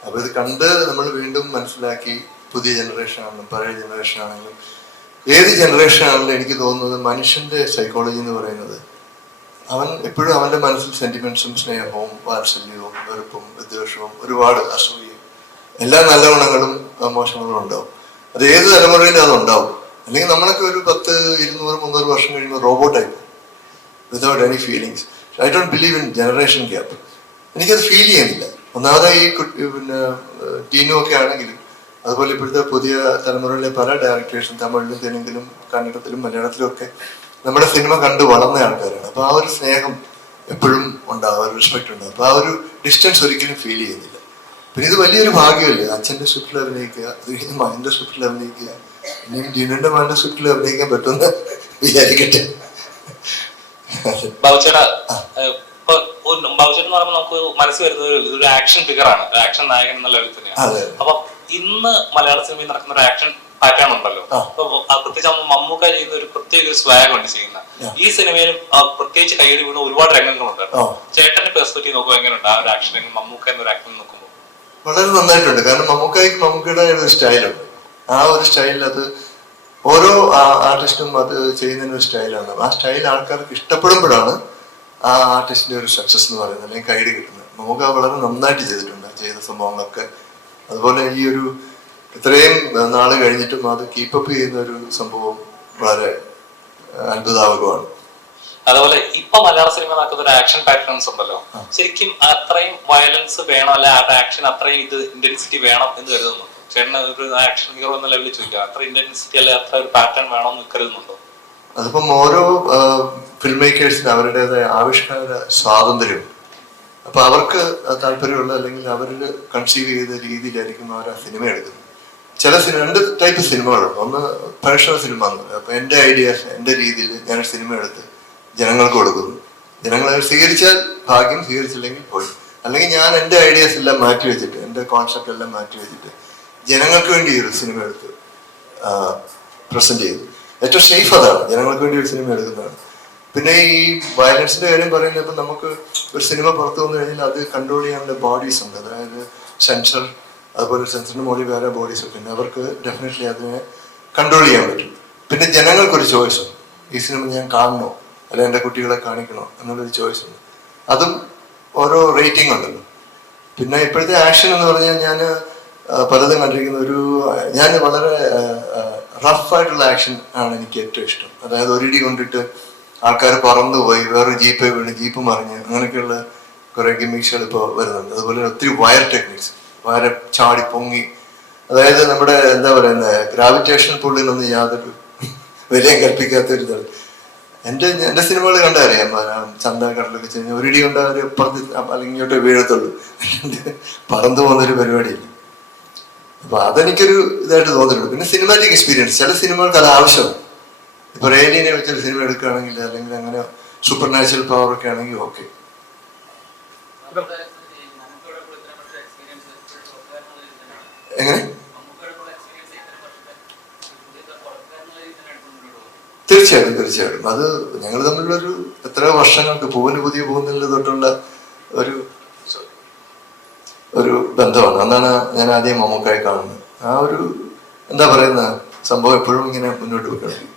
അപ്പൊ ഇത് കണ്ട് നമ്മൾ വീണ്ടും മനസ്സിലാക്കി, പുതിയ ജനറേഷൻ ആണെങ്കിലും പഴയ ജനറേഷൻ ആണെങ്കിലും ഏത് ജനറേഷൻ ആണെങ്കിലും എനിക്ക് തോന്നുന്നത് മനുഷ്യന്റെ സൈക്കോളജി എന്ന് പറയുന്നത് അവൻ എപ്പോഴും അവന്റെ മനസ്സിൽ സെന്റിമെന്റ്സും സ്നേഹവും വാത്സല്യവും വെറുപ്പും വിദ്വേഷവും ഒരുപാട് അസൂയയും എല്ലാ നല്ല ഗുണങ്ങളും മോശങ്ങളും ഉണ്ടാവും. അത് ഏത് തലമുറയിലും അതുണ്ടാവും. അല്ലെങ്കിൽ നമ്മളൊക്കെ ഒരു 10, 200, 300 വർഷം കഴിയുമ്പോൾ റോബോട്ടായി പോകും, without any feelings. I don't believe in generation gap. എനിക്കത് ഫീൽ ചെയ്യുന്നില്ല. ഒന്നാമത് ഈ പിന്നെ ടീനും ഒക്കെ ആണെങ്കിലും, അതുപോലെ ഇപ്പോഴത്തെ പുതിയ തലമുറയിലെ പല ഡയറക്ടേഴ്സും തമിഴിലും തെലുങ്കിലും കന്നഡത്തിലും മലയാളത്തിലും ഒക്കെ നമ്മുടെ സിനിമ കണ്ട് വളർന്ന ആൾക്കാരാണ്. അപ്പൊ ആ ഒരു സ്നേഹം എപ്പോഴും ഉണ്ടാവും, ഒരു റെസ്പെക്ട് ഉണ്ടാവും. അപ്പൊ ആ ഒരു ഡിസ്റ്റൻസ് ഒരിക്കലും ഫീൽ ചെയ്യുന്നില്ല. പിന്നെ ഇത് വലിയൊരു ഭാഗ്യമല്ലേ, അച്ഛന്റെ സ്ക്രിപ്റ്റിൽ അഭിനയിക്കുക, അത് കഴിഞ്ഞ് മകന്റെ സ്ക്രിപ്റ്റിൽ അഭിനയിക്കുക, ഇനിയും ടീനന്റെ മകന്റെ സ്ക്രിപ്റ്റിൽ അഭിനയിക്കാൻ പറ്റുമെന്ന് വിചാരിക്കട്ടെ. ബാബുച്ചേട്ടാ, ബാബുച്ചേട്ടൻ എന്ന് പറയുമ്പോൾ നമുക്ക് മനസ്സിൽ വരുന്നത് ഇതൊരു ആക്ഷൻ ഫിഗറാണ്, ആക്ഷൻ നായകൻ എന്നുള്ള ലെവലിൽ തന്നെയാണ്. അപ്പൊ ഇന്ന് മലയാള സിനിമയിൽ നടക്കുന്ന ഒരു ആക്ഷൻ പാറ്റേൺ ഉണ്ടല്ലോ. പ്രത്യേകിച്ച് മമ്മൂക്ക ചെയ്യുന്ന ഒരു പ്രത്യേക ഒരു സ്വാഗ് ഉണ്ട് ചെയ്യുന്ന. ഈ സിനിമയിൽ പ്രത്യേകിച്ച് കയ്യടി വീണ ഒരുപാട് രംഗങ്ങളുണ്ട്. ചേട്ടന്റെ പെർസ്പെക്റ്റീവ് നോക്കുമ്പോൾ എങ്ങനെയുണ്ട് ആ ഒരു ആക്ഷൻ രംഗം, മമ്മൂക്ക എന്നൊരു ആക്ഷൻ നോക്കുമ്പോൾ? വളരെ നന്നായിട്ടുണ്ട്. കാരണം മമ്മൂക്കയുടെ ഒരു സ്റ്റൈലുണ്ട്. ആ ഒരു സ്റ്റൈലിൽ അത് ഓരോ ആർട്ടിസ്റ്റും അത് ചെയ്യുന്നതിന് ഒരു സ്റ്റൈലാണ്. ആ സ്റ്റൈൽ ആൾക്കാർക്ക് ഇഷ്ടപ്പെടുമ്പോഴാണ് ആ ആർട്ടിസ്റ്റിന്റെ ഒരു സക്സസ് എന്ന് പറയുന്നത്, അല്ലെങ്കിൽ കൈഡി കിട്ടുന്നത്. മമ്മൂക്ക വളരെ നന്നായിട്ട് ചെയ്തിട്ടുണ്ട് ചെയ്ത സംഭവങ്ങളൊക്കെ. അതുപോലെ ഈ ഒരു ഇത്രയും നാള് കഴിഞ്ഞിട്ടും അത് കീപ്പപ്പ് ചെയ്യുന്ന ഒരു സംഭവം വളരെ അത്ഭുതാവകമാണ്. അതുപോലെ ഇപ്പൊ മലയാള സിനിമ നടക്കുന്ന ഒരു ആക്ഷൻ പാറ്റേൺസ് ഉണ്ടല്ലോ, ശരിക്കും അത്രയും വയലൻസ് വേണം, അല്ലെ ആ ആക്ഷൻ അത്രയും ഇന്റൻസിറ്റി വേണം എന്ന് കരുതുന്നു ചേട്ടന്? ഒരു ആക്ഷൻ ഹീറോ എന്ന ലെവലിൽ ചോദിക്കുക, അത്ര ഇന്റൻസിറ്റി അല്ലെ അത്ര ഒരു പാറ്റേൺ വേണം എന്ന് കരുതുന്നുണ്ടോ? അതിപ്പം ഓരോ ഫിൽം മേക്കേഴ്സിന് അവരുടേതായ ആവിഷ്കാര സ്വാതന്ത്ര്യം. അപ്പൊ അവർക്ക് താല്പര്യമുള്ള അല്ലെങ്കിൽ അവരിൽ കൺസീവ് ചെയ്ത രീതിയിലായിരിക്കും അവർ ആ സിനിമ എടുക്കുന്നത്. ചില രണ്ട് ടൈപ്പ് സിനിമകളുണ്ട്. ഒന്ന് പ്രൊഫഷണൽ സിനിമ എന്ന് പറയും. അപ്പൊ എന്റെ ഐഡിയാസ് എന്റെ രീതിയിൽ ഞാൻ സിനിമ എടുത്ത് ജനങ്ങൾക്ക് കൊടുക്കുന്നു. ജനങ്ങൾ സ്വീകരിച്ചാൽ ഭാഗ്യം, സ്വീകരിച്ചില്ലെങ്കിൽ പോയി. അല്ലെങ്കിൽ ഞാൻ എന്റെ ഐഡിയാസ് എല്ലാം മാറ്റി വെച്ചിട്ട്, എന്റെ കോൺസെപ്റ്റ് എല്ലാം മാറ്റി വെച്ചിട്ട് ജനങ്ങൾക്ക് വേണ്ടി ഒരു സിനിമ എടുത്ത് പ്രസന്റ് ചെയ്തു. ഏറ്റവും സേഫ് അതാണ്, ജനങ്ങൾക്ക് വേണ്ടി ഒരു സിനിമ എടുക്കുന്നതാണ്. പിന്നെ ഈ വയലൻസിന്റെ കാര്യം പറയുന്നത് ഇപ്പം നമുക്ക് ഒരു സിനിമ പുറത്തു വന്നു കഴിഞ്ഞാൽ അത് കൺട്രോൾ ചെയ്യാനുള്ള ബോഡീസ് ഉണ്ട്, അതായത് സെൻസർ, അതുപോലെ സെൻസറിന് മുകളിൽ വേറെ ബോഡീസ് ഒക്കെ ഉണ്ട്. അവർക്ക് ഡെഫിനറ്റ്ലി അതിനെ കൺട്രോൾ ചെയ്യാൻ പറ്റും. പിന്നെ ജനങ്ങൾക്കൊരു ചോയ്സ് ഉണ്ട്, ഈ സിനിമ ഞാൻ കാണണോ അല്ലെ എൻ്റെ കുട്ടികളെ കാണിക്കണോ എന്നുള്ളൊരു ചോയ്സ് ഉണ്ട്. അതും ഓരോ റേറ്റിംഗ് ഉണ്ടല്ലോ. പിന്നെ ഇപ്പോഴത്തെ ആക്ഷൻ എന്ന് പറഞ്ഞാൽ ഞാൻ പലതും കണ്ടിരിക്കുന്ന ഞാൻ വളരെ റഫായിട്ടുള്ള ആക്ഷൻ ആണ് എനിക്ക് ഏറ്റവും ഇഷ്ടം. അതായത് ഒരിടി കൊണ്ടിട്ട് ആൾക്കാർ പറന്നു പോയി, വേറെ ജീപ്പ് വീണ്, ജീപ്പ് മറിഞ്ഞ്, അങ്ങനെയൊക്കെയുള്ള കുറെ ഗിമിക്സുകൾ ഇപ്പോൾ വരുന്നുണ്ട്. അതുപോലെ ഒത്തിരി വയർ ടെക്നിക്സ്, വയർ ചാടി പൊങ്ങി, അതായത് നമ്മുടെ എന്താ പറയുന്നത് ഗ്രാവിറ്റേഷൻ പുള്ളിനൊന്നും യാതൊരു വിലയും കൽപ്പിക്കാത്തൊരു ഇതാണ്. എൻ്റെ സിനിമകൾ കണ്ടറിയാം, ചന്ത കടലൊക്കെ കഴിഞ്ഞാൽ ഒരിടി കൊണ്ട് അവർ പുറത്ത് അല്ലെങ്കിൽ ഇങ്ങോട്ട് വീഴത്തുള്ളൂ, പറന്നു പോകുന്നൊരു പരിപാടിയില്ല. അപ്പൊ അതെനിക്കൊരു ഇതായിട്ട് തോന്നിയിട്ടുണ്ട്. പിന്നെ സിനിമാറ്റിക് എക്സ്പീരിയൻസ്, ചില സിനിമകൾക്ക് അത് ആവശ്യമാണ്. ഇപ്പൊ റേഡിയനെ വെച്ചൊരു സിനിമ എടുക്കുകയാണെങ്കിൽ, അല്ലെങ്കിൽ അങ്ങനെ സൂപ്പർ നാച്ചുറൽ പവർ ഒക്കെ ആണെങ്കിൽ ഓക്കെ. എങ്ങനെ? തീർച്ചയായിട്ടും അത് ഞങ്ങൾ തമ്മിലൊരു എത്ര വർഷങ്ങൾക്ക് പൂവിന് പുതിയ പോകുന്നതിൽ തൊട്ടുള്ള ഒരു ബന്ധമാണ്. അന്നാണ് ഞാൻ ആദ്യം മമ്മൂക്കായി കാണുന്നത്. ആ ഒരു എന്താ പറയുന്ന സംഭവം എപ്പോഴും ഇങ്ങനെ മുന്നോട്ട് പോയിക്കൊണ്ടിരിക്കും.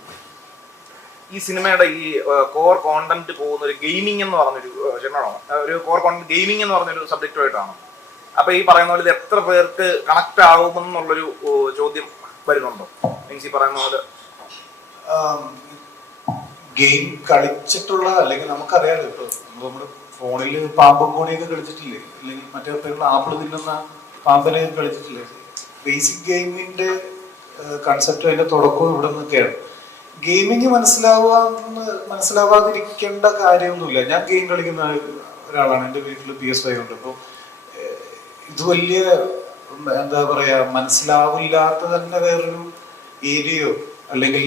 ഈ സിനിമയുടെ ഈ കോർ കോണ്ടന്റ് പോകുന്ന ഒരു ഗെയിമിംഗ് എന്ന് പറഞ്ഞൊരു ഒരു കോർ കോണ്ടന്റ് ഗെയിമിംഗ് എന്ന് പറഞ്ഞൊരു സബ്ജക്റ്റുമായിട്ടാണ്. അപ്പൊ ഈ പറയുന്ന പോലെ ഇത് എത്ര പേർക്ക് കണക്ട് ആകുമെന്നുള്ളൊരു ചോദ്യം വരുന്നുണ്ടോ? മീൻസ് ഈ പറയുന്ന പോലെ ഗെയിം കളിച്ചിട്ടുള്ള, അല്ലെങ്കിൽ നമുക്കറിയാലോ ഇപ്പൊ നമ്മള് ഫോണിൽ പാമ്പും കോണിയൊക്കെ കളിച്ചിട്ടില്ലേ, അല്ലെങ്കിൽ മറ്റേ പേരുള്ള ആപ്പിൾ തിന്നുന്ന പാമ്പിനെ കളിച്ചിട്ടില്ലേ. ബേസിക് ഗെയിമിന്റെ കൺസെപ്റ്റ് അതിന്റെ തുടക്കവും ഇവിടെ നിന്നൊക്കെയാണ്. ഗെയിമിങ് മനസ്സിലാവാതിരിക്കേണ്ട കാര്യമൊന്നുമില്ല. ഞാൻ ഗെയിം കളിക്കുന്ന ഒരാളാണ്, എൻ്റെ വീട്ടിൽ PS5 ഉണ്ട്. അപ്പോൾ ഇത് വലിയ എന്താ പറയാ മനസ്സിലാവില്ലാത്ത തന്നെ വേറൊരു ഏരിയയോ അല്ലെങ്കിൽ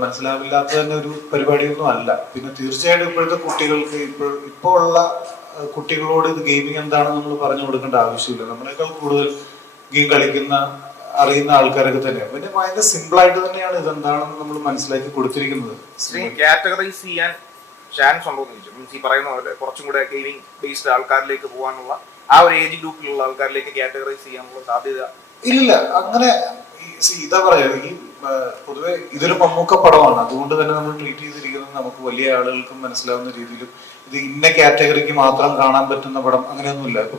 മനസ്സിലാവില്ലാത്ത തന്നെ ഒരു പരിപാടിയൊന്നും അല്ല. പിന്നെ തീർച്ചയായിട്ടും ഇപ്പോഴത്തെ കുട്ടികൾക്ക് ഇപ്പോൾ ഉള്ള കുട്ടികളോട് ഇത് ഗെയിമിംഗ് എന്താണെന്ന് നമ്മൾ പറഞ്ഞു കൊടുക്കേണ്ട ആവശ്യമില്ല. നമ്മളെക്കാൾ കൂടുതൽ ഗെയിം അറിയുന്ന ആൾക്കാരൊക്കെ തന്നെയാണ്. പിന്നെ ഭയങ്കര സിമ്പിൾ ആയിട്ട് തന്നെയാണ് ഇതെന്താണെന്ന് നമ്മൾ മനസ്സിലാക്കി കൊടുത്തിരിക്കുന്നത്. കാറ്റഗറൈസ് ചെയ്യാൻ ചാൻസ് ഉണ്ടോ എന്ന് ചോദിച്ചു. മീൻസ് ഈ പറയുന്ന പോലെ കുറച്ചും കൂടെ ഗെയിമിംഗ് ബേസ്ഡ് ആൾക്കാരിലേക്ക് പോകാനുള്ള ആ ഒരു ഏജ് ഗ്രൂപ്പിലുള്ള ആൾക്കാരിലേക്ക് കാറ്റഗറൈസ് ചെയ്യാനുള്ള സാധ്യത ഇല്ല. അങ്ങനെ ഇതാ പറയാ, ഈ പൊതുവെ ഇതൊരു മമ്മൂക്ക പടമാണ്, അതുകൊണ്ട് തന്നെ നമ്മൾ ട്രീറ്റ് ചെയ്തിരിക്കുന്നത് നമുക്ക് വലിയ ആളുകൾക്കും മനസ്സിലാവുന്ന രീതിയിലും ഇത് ഇന്ന കാറ്റഗറിക്ക് മാത്രം കാണാൻ പറ്റുന്ന പടം അങ്ങനെയൊന്നുമില്ല. ഇപ്പൊ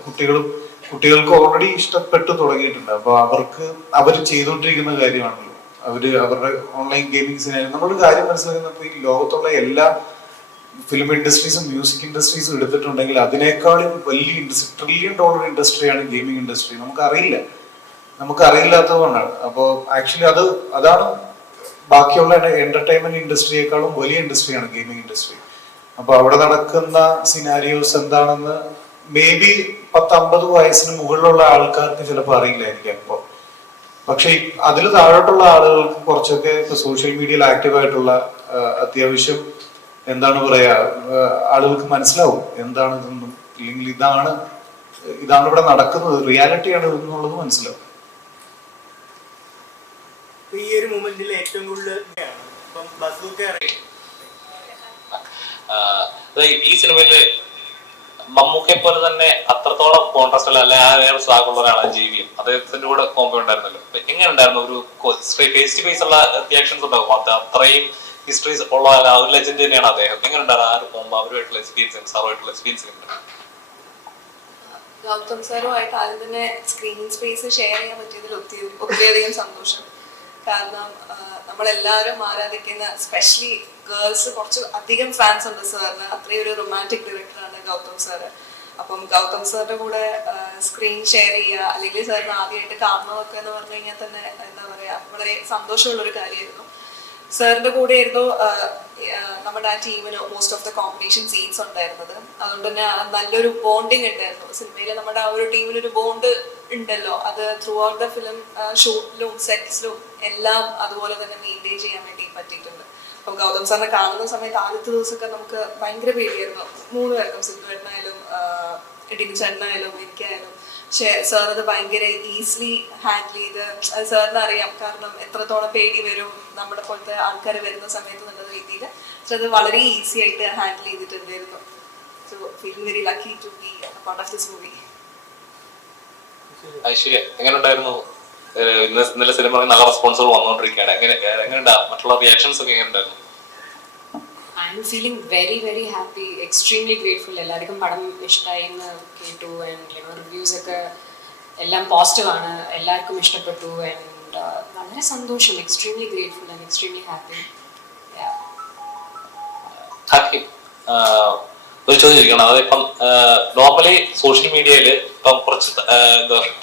കുട്ടികൾക്ക് ഓൾറെഡി ഇഷ്ടപ്പെട്ടു തുടങ്ങിയിട്ടുണ്ട്. അപ്പൊ അവർ ചെയ്തുകൊണ്ടിരിക്കുന്ന കാര്യമാണല്ലോ. അവരുടെ ഓൺലൈൻ ഗെയിമിങ്സിനെ നമ്മളൊരു കാര്യം മനസ്സിലാക്കുന്നപ്പോൾ ഈ ലോകത്തുള്ള എല്ലാ ഫിലിം ഇൻഡസ്ട്രീസും മ്യൂസിക് ഇൻഡസ്ട്രീസും എടുത്തിട്ടുണ്ടെങ്കിൽ അതിനേക്കാളും വലിയ $1 ട്രില്യൺ ഇൻഡസ്ട്രിയാണ് ഗെയിമിംഗ് ഇൻഡസ്ട്രി. നമുക്കറിയില്ലാത്തതുകൊണ്ടാണ്. അപ്പോൾ ആക്ച്വലി അതാണ് ബാക്കിയുള്ള എന്റർടൈൻമെന്റ് ഇൻഡസ്ട്രിയേക്കാളും വലിയ ഇൻഡസ്ട്രിയാണ് ഗെയിമിംഗ് ഇൻഡസ്ട്രി. അപ്പൊ അവിടെ നടക്കുന്ന സിനാരിയോസ് എന്താണെന്ന് മേ ബി 10-50 വയസ്സിന് മുകളിലുള്ള ആൾക്കാർക്ക് ചിലപ്പോൾ അറിയില്ലായിരിക്കാം ഇപ്പോൾ. പക്ഷെ അതിൽ താഴോട്ടുള്ള ആളുകൾക്ക് കുറച്ചൊക്കെ ഇപ്പൊ സോഷ്യൽ മീഡിയയിൽ ആക്റ്റീവ് ആയിട്ടുള്ള അത്യാവശ്യം എന്താണ് പറയാ ആളുകൾക്ക് മനസ്സിലാവും എന്താണ് ഇതൊന്നും, ഇല്ലെങ്കിൽ ഇതാണ് ഇവിടെ നടക്കുന്നത്, റിയാലിറ്റിയാണ് ഇതെന്നുള്ളത് മനസ്സിലാവും. ഈ ഒരു മൊമെന്റിൽ ഏറ്റവും കൂടുതൽ ഈ സിനിമയില് മമ്മൂക്കെ പോലെ തന്നെ അത്രത്തോളം കോൺട്രാസ്റ്റ് അല്ല ആ വേറെ സ്വാഗുള്ള ഒരാളാണ് ജീവിയും. അദ്ദേഹത്തിന്റെ കൂടെ കോമ്പോ ഉണ്ടായിരുന്നല്ലോ. എങ്ങനെ ഉണ്ടായിരുന്നു? ഒരു ഫേസ് ടു ഫേസ് ഉള്ള റിയാക്ഷൻസ് ഉണ്ടാവും. അത്രയും ഹിസ്റ്ററീസ് ഉള്ള ഒരു ലെജൻഡ് തന്നെയാണ് അദ്ദേഹം. എങ്ങനെ ഉണ്ടായിരുന്നു ആ ഒരു കോമ്പോ, അവരുമായിട്ടുള്ള എക്സ്പീരിയൻസ്, സാറുമായിട്ടുള്ള എക്സ്പീരിയൻസ്? ഗൗതം സാറുമായിട്ട് ആദ്യം തന്നെ സ്ക്രീൻ സ്പേസ് ഷെയർ ചെയ്യാൻ പറ്റിയതിൽ ഒത്തിരിയധികം സന്തോഷം. കാരണം നമ്മളെല്ലാവരും ആരാധിക്കുന്ന സ്പെഷ്യലി ഗേൾസ് കുറച്ച് അധികം ഫാൻസ് ഉണ്ട് സാറിന്. അത്രയും ഒരു റൊമാൻറ്റിക് ഡയറക്ടറാണ് ഗൗതം സാറ്. അപ്പം ഗൗതം സാറിന്റെ കൂടെ സ്ക്രീൻ ഷെയർ ചെയ്യുക, അല്ലെങ്കിൽ സാറിന് ആദ്യമായിട്ട് കാണുന്നതൊക്കെ എന്ന് പറഞ്ഞു കഴിഞ്ഞാൽ തന്നെ എന്താ പറയാ വളരെ സന്തോഷമുള്ളൊരു കാര്യമായിരുന്നു. സാറിന്റെ കൂടെ ആയിരുന്നു നമ്മുടെ ആ ടീമിന് most of the combination scenes ഉണ്ടായിരുന്നത്. അതുകൊണ്ട് തന്നെ നല്ലൊരു ബോണ്ടിങ് ഉണ്ടായിരുന്നു സിനിമയിൽ. നമ്മുടെ ആ ഒരു ടീമിനൊരു ബോണ്ട് ഉണ്ടല്ലോ, അത് ത്രൂ ഔട്ട് ദ ഫിലിം ഷൂട്ടിലും സെറ്റ്സിലും എല്ലാം അതുപോലെ തന്നെ മെയിൻറ്റെയിൻ ചെയ്യാൻ വേണ്ടി പറ്റിയിട്ടുണ്ട്. അപ്പം ഗൗതം സാറിനെ കാണുന്ന സമയത്ത് ആദ്യത്തെ ദിവസമൊക്കെ നമുക്ക് ഭയങ്കര പേടിയായിരുന്നു. 3 പേർക്കും, സിദ്ധുവേട്ടനായാലും ഡിൻചേട്ടനായാലും എനിക്കായാലും പക്ഷെ സാർ അത് ഭയങ്കര ഈസിലി ഹാൻഡിൽ ചെയ്ത്, അത് സാറിന് അറിയാം കാരണം എത്രത്തോളം പേടി വരും നമ്മുടെ പോലത്തെ ആൾക്കാർ വരുന്ന സമയത്ത് എന്നുള്ള രീതിയിൽ. പക്ഷെ അത് വളരെ ഈസി ആയിട്ട് ഹാൻഡിൽ ചെയ്തിട്ടുണ്ടായിരുന്നു. So feel very lucky to be part of this movie. Aishwarya എങ്ങനെ ഉണ്ടായിരുന്നു? ഇന്നലെ സിനിമ നല്ല റെസ്പോൺസുകൾ വന്നുകൊണ്ടിരിക്കുകയാണ്. എങ്ങനെയുണ്ടാ മറ്റുള്ള റിയാക്ഷൻസ് ഒക്കെ എങ്ങനെ ഉണ്ടായിരുന്നു? I'm feeling very, very happy, extremely grateful. എല്ലാവർക്കും പടം ഇഷ്ടമായി എന്ന് കേട്ടു ആൻഡ് റിവ്യൂസ് ഒക്കെ എല്ലാം പോസിറ്റീവ് ആണ്, എല്ലാവർക്കും ഇഷ്ടപ്പെട്ടു ആൻഡ് വളരെ സന്തോഷം, extremely grateful and extremely happy. Happy. ഒരു ചോദ്യം ചോദിക്കണം. അതായത് ഇപ്പം നോർമലി സോഷ്യൽ മീഡിയയിൽ ഇപ്പം കുറച്ച്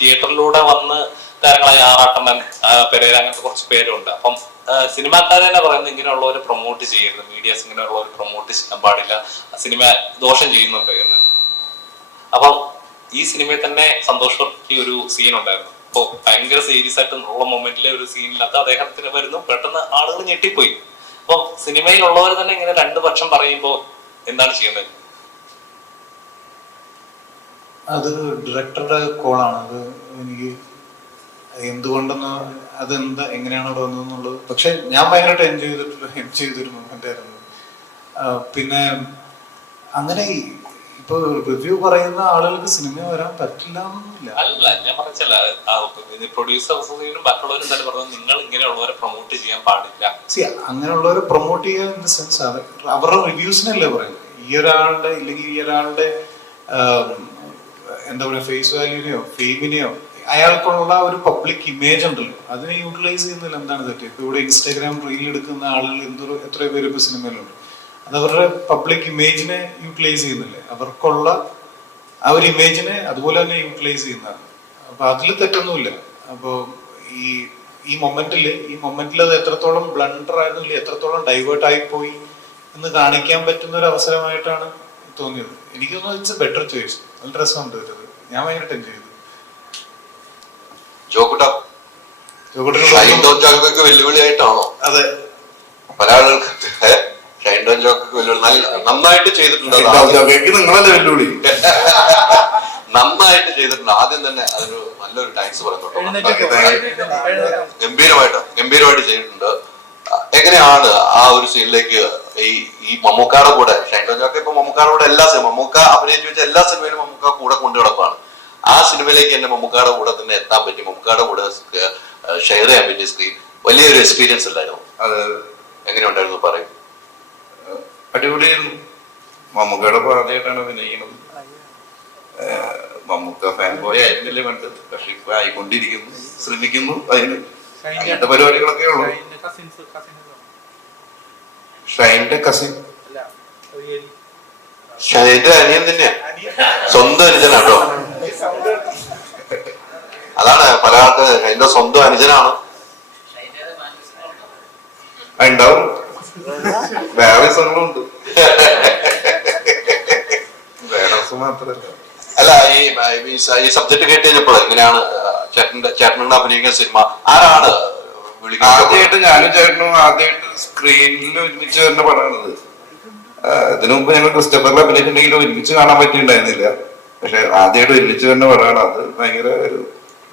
തിയേറ്ററിലൂടെ വന്ന് താരങ്ങളായ ആറാട്ടണ്ണൻ, പെരേര, അങ്ങനത്തെ കുറച്ച് പേരുണ്ട്. അപ്പം സിനിമാക്കാർ തന്നെ പറയുന്നത് ഇങ്ങനെയുള്ളവരെ പ്രൊമോട്ട് ചെയ്യരുത്, മീഡിയാസ് ഇങ്ങനെയുള്ളവർ പ്രൊമോട്ട് ചെയ്യാൻ പാടില്ല, സിനിമ ദോഷം ചെയ്യുന്നുണ്ട് എന്ന്. അപ്പം ഈ സിനിമയിൽ തന്നെ സന്തോഷ് വർക്കി ഒരു സീൻ ഉണ്ടായിരുന്നു. അപ്പോൾ ഭയങ്കര സീരിയസ് ആയിട്ട് ഉള്ള മൊമെന്റിലെ ഒരു സീനിനകത്ത് അദ്ദേഹത്തിന് വരുന്നു, പെട്ടെന്ന് ആളുകൾ ഞെട്ടിപ്പോയി. അപ്പം സിനിമയിലുള്ളവർ തന്നെ ഇങ്ങനെ രണ്ടു പക്ഷം പറയുമ്പോൾ എന്താണ് ചെയ്യുന്നത്? അത് ഡയറക്ടറുടെ കോളാണ്. അത് എനിക്ക് എന്തുകൊണ്ടെന്ന് അതെന്താ എങ്ങനെയാണ് അവിടെ വന്നതെന്നുള്ളത്. പക്ഷെ ഞാൻ ഭയങ്കരമായിട്ട് എൻജോയ് ചെയ്തൊരു മൊമെന്റ് ആയിരുന്നു. പിന്നെ അങ്ങനെ ഇപ്പൊ റിവ്യൂ പറയുന്ന ആളുകൾക്ക് സിനിമ വരാൻ പറ്റില്ല എന്നൊന്നുമില്ല. അല്ല, ഞാൻ പറഞ്ഞല്ല, പ്രൊഡ്യൂസേഴ്സും മറ്റുള്ളവരും തന്നെ പറഞ്ഞത് നിങ്ങൾ ഇങ്ങനെയുള്ളവരെ പ്രൊമോട്ട് ചെയ്യാൻ പാടില്ല. അങ്ങനെയുള്ളവരെ പ്രൊമോട്ട് ചെയ്യാൻ ഇൻ ദ സെൻസ് അവരുടെ റിവ്യൂസിനല്ലേ പറയുന്നത്. ഈ ഒരാളുടെ ഇല്ലെങ്കിൽ ഈ ഒരാളുടെ എന്താ പറയുക ഫേസ് വാല്യൂനെയോ ഫെയിമിനെയോ അയാൾക്കുള്ള ഒരു പബ്ലിക് ഇമേജ് ഉണ്ടല്ലോ, അതിനെ യൂട്ടിലൈസ് ചെയ്യുന്നില്ല. എന്താണ് തെറ്റ്? ഇപ്പൊ ഇവിടെ ഇൻസ്റ്റാഗ്രാം റീൽ എടുക്കുന്ന ആളുകൾ എത്രയോ പേര് ഇപ്പൊ സിനിമയിലുണ്ട്. അത് അവരുടെ പബ്ലിക് ഇമേജിനെ യൂട്ടിലൈസ് ചെയ്യുന്നില്ലേ, അവർക്കുള്ള ആ ഒരു ഇമേജിനെ അതുപോലെ തന്നെ യൂട്ടിലൈസ് ചെയ്യുന്നതാണ്. അപ്പൊ അതിൽ തെറ്റൊന്നുമില്ല. അപ്പോ ഈ മൊമെന്റിൽ അത് എത്രത്തോളം ബ്ലണ്ടർ ആയിരുന്നു, എത്രത്തോളം ഡൈവേർട്ട് ആയി പോയി എന്ന് കാണിക്കാൻ പറ്റുന്ന ഒരു അവസരമായിട്ടാണ് തോന്നിയത്. എനിക്ക് തോന്നുന്നു ഇറ്റ്സ് എ ബെറ്റർ ചോയ്സ്. നല്ല രസമുണ്ട് ഇത്. ഞാൻ ഭയങ്കര എൻജോയ് ചെയ്തു. ജോക്കൊക്കെ വെല്ലുവിളിയായിട്ടാണോ? അതെ, പല ആളുകൾക്ക് ഷൈൻഡോൺ ജോക്കൊക്കെ വെല്ലുവിളി നന്നായിട്ട് ചെയ്തിട്ടുണ്ട്. നിങ്ങളല്ലേ വെല്ലുവിളി? നന്നായിട്ട് ചെയ്തിട്ടുണ്ട്. ആദ്യം തന്നെ അതിന് നല്ലൊരു താങ്ക്സ് പറയുന്നുണ്ട്. ഗംഭീരമായിട്ട് ചെയ്തിട്ടുണ്ട്. എങ്ങനെയാണ് ആ ഒരു സീനിലേക്ക് ഈ മമ്മൂക്കാടെ കൂടെ ഷൈൻഡോൺ ജോക്ക് ഇപ്പൊ മമ്മൂക്കാടെ കൂടെ മമ്മൂക്ക അഭിനയിച്ചു വെച്ച എല്ലാ സിനിമയിലും മമ്മൂക്ക കൂടെ കൊണ്ടു കിടപ്പാണ്. ആ സിനിമയിലേക്ക് എന്നെ മമ്മൂക്കാടെ കൂടെ തന്നെ എത്താൻ പറ്റി, മമ്മൂക്കാടെ കൂടെ ഷെയർ ചെയ്യാൻ പറ്റിയ സ്ക്രീൻ വലിയൊരു എക്സ്പീരിയൻസ് അല്ലായിരുന്നു. അത് എങ്ങനെയുണ്ടായിരുന്നു പറയും? അടിപൊളിയായിരുന്നു. മമ്മൂക്കയുടെ ആദ്യമായിട്ടാണ് അഭിനയിക്കുന്നത്. മമ്മൂക്ക ഫാൻ ബോയ് ആയിരുന്നില്ലേ വേണ്ടത്, പക്ഷെ ഇപ്പൊ ആയിക്കൊണ്ടിരിക്കുന്നു, ശ്രമിക്കുന്നു. അതിന് അങ്ങനത്തെ പരിപാടികളൊക്കെ ഉള്ളു. ഷൈൻ്റെ കസിൻ, ഷൈൻ്റെ അനിയൻ തന്നെയാ, സ്വന്തം അനുജനാട്ടോ. അതാണ് പല ആൾക്ക് ഷൈൻ്റെ സ്വന്തം അനുജനാണ്. ഉണ്ടാവും, വേറെ സംഘങ്ങളുണ്ട്, വേറെ മാത്രല്ല. അല്ല, ഈ സബ്ജക്ട് കേട്ട് കഴിഞ്ഞപ്പോൾ എങ്ങനെയാണ് ചേട്ടനുടെ അഭിനയിക്കുന്ന സിനിമ ആരാണ് ആദ്യമായിട്ട് ഞാനും ചേട്ടനും ആദ്യമായിട്ട് സ്ക്രീനിൽ ഒരുമിച്ച് വരുന്ന പടമാണത്. ഇതിനു മുമ്പ് ഞങ്ങൾ ക്രിസ്റ്റഫറിൽ അഭിനയിച്ചിട്ടുണ്ടെങ്കിലും ഒരുമിച്ച് കാണാൻ പറ്റിയിട്ടുണ്ടായിരുന്നില്ല. പക്ഷെ ആദ്യമായിട്ട് ഒരുമിച്ച് വരുന്ന പടമാണ്. അത് ഭയങ്കര ഒരു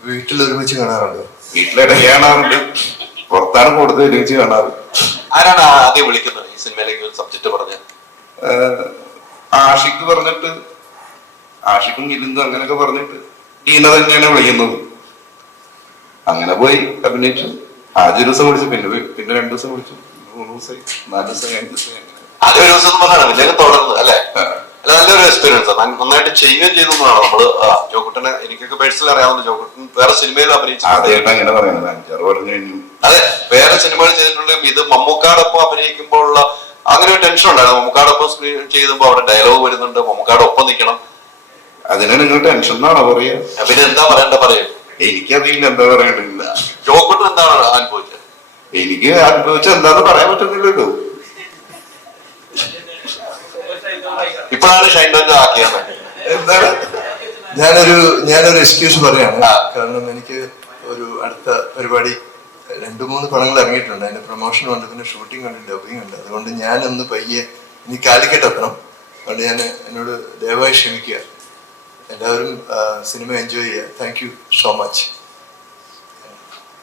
വീട്ടിൽ ഒരുമിച്ച് കാണാറുണ്ട്, വീട്ടിലിടയ്ക്ക് കാണാറുണ്ട്, പുറത്താണ് കൂടുതൽ ഒരുമിച്ച് കാണാറ്. ആരാണ് ആദ്യം വിളിക്കുന്നത് ഈ സിനിമയിലേക്ക് സബ്ജക്ട് പറഞ്ഞ? ആഷിക്ക് പറഞ്ഞിട്ട്, ആഷിക്കും ഗിലിന്ദും അങ്ങനെയൊക്കെ പറഞ്ഞിട്ട് ടീന തന്നെയാണ് വിളിക്കുന്നത്. അങ്ങനെ പോയി അഭിനയിച്ചു. ആദ്യ ദിവസം വിളിച്ചു, പിന്നെ 2 ദിവസം വിളിച്ചു, 3 ദിവസമായി, 4 ദിവസം, 5 ദിവസം. ആദ്യ ഒരു ദിവസം പറഞ്ഞാണ് പിന്നെ തുടർന്ന് അല്ലെ? അല്ല, നല്ലൊരു എക്സ്പീരിയൻസ്. നന്നായിട്ട് ചെയ്യുകയും ചെയ്തെന്നാണ് നമ്മള് ജോക്കുട്ടനെ എനിക്കൊക്കെ പേഴ്സണലി അറിയാവുന്ന. ജോക്കുട്ടൻ വേറെ സിനിമയിലും അഭിനയിച്ചു. ആദ്യമായിട്ട് അങ്ങനെ പറയുന്നത് 5-6 പറഞ്ഞു കഴിഞ്ഞു. അതെ, വേറെ സിനിമകൾ ചെയ്തിട്ടുണ്ടെങ്കിൽ ഇത് മമ്മൂക്കാടൊപ്പം അഭിനയിക്കുമ്പോഴുള്ള അങ്ങനെ ഒരു ടെൻഷൻ ഉണ്ടായിരുന്നു. മമ്മൂക്കാടൊപ്പം സ്ക്രീൻ ചെയ്യുമ്പോൾ അവിടെ ഡയലോഗ് വരുന്നുണ്ട്, മമ്മൂക്കാടെ ഒപ്പം നിൽക്കണം. അതിനെ നിങ്ങൾ ടെൻഷൻ എന്നാണോ പറയാ? പിന്നെ എന്താ പറയണ്ട പറയും. എനിക്കറിയില്ല എന്താ പറയണ്ടില്ല. ജോക്കുട്ടൻ എന്താണ് അനുഭവിച്ചത്? എനിക്ക് അനുഭവിച്ച എന്താന്ന് പറയാൻ പറ്റുന്നില്ലല്ലോ. ഇപ്പോഴാണ് ഷൈൻഡോൺ ആക്കിയത്. എന്താണ്? ഞാനൊരു എക്സ്ക്യൂസ് പറയാണ്. കാരണം എനിക്ക് ഒരു അടുത്ത പരിപാടി 2-3 പടങ്ങൾ ഇറങ്ങിയിട്ടുണ്ട്. അതിന്റെ പ്രൊമോഷൻ ഉണ്ട്, പിന്നെ ഷൂട്ടിംഗ് ഉണ്ട്, ഡബിങ് ഉണ്ട്. അതുകൊണ്ട് ഞാനൊന്ന് പയ്യെ ഇനി കാലിക്കറ്റ് എത്തണം. അതുകൊണ്ട് എന്നോട് ദയവായി ക്ഷമിക്കുക. എല്ലാവരും സിനിമ എൻജോയ് ചെയ്യുക. Thank you so much.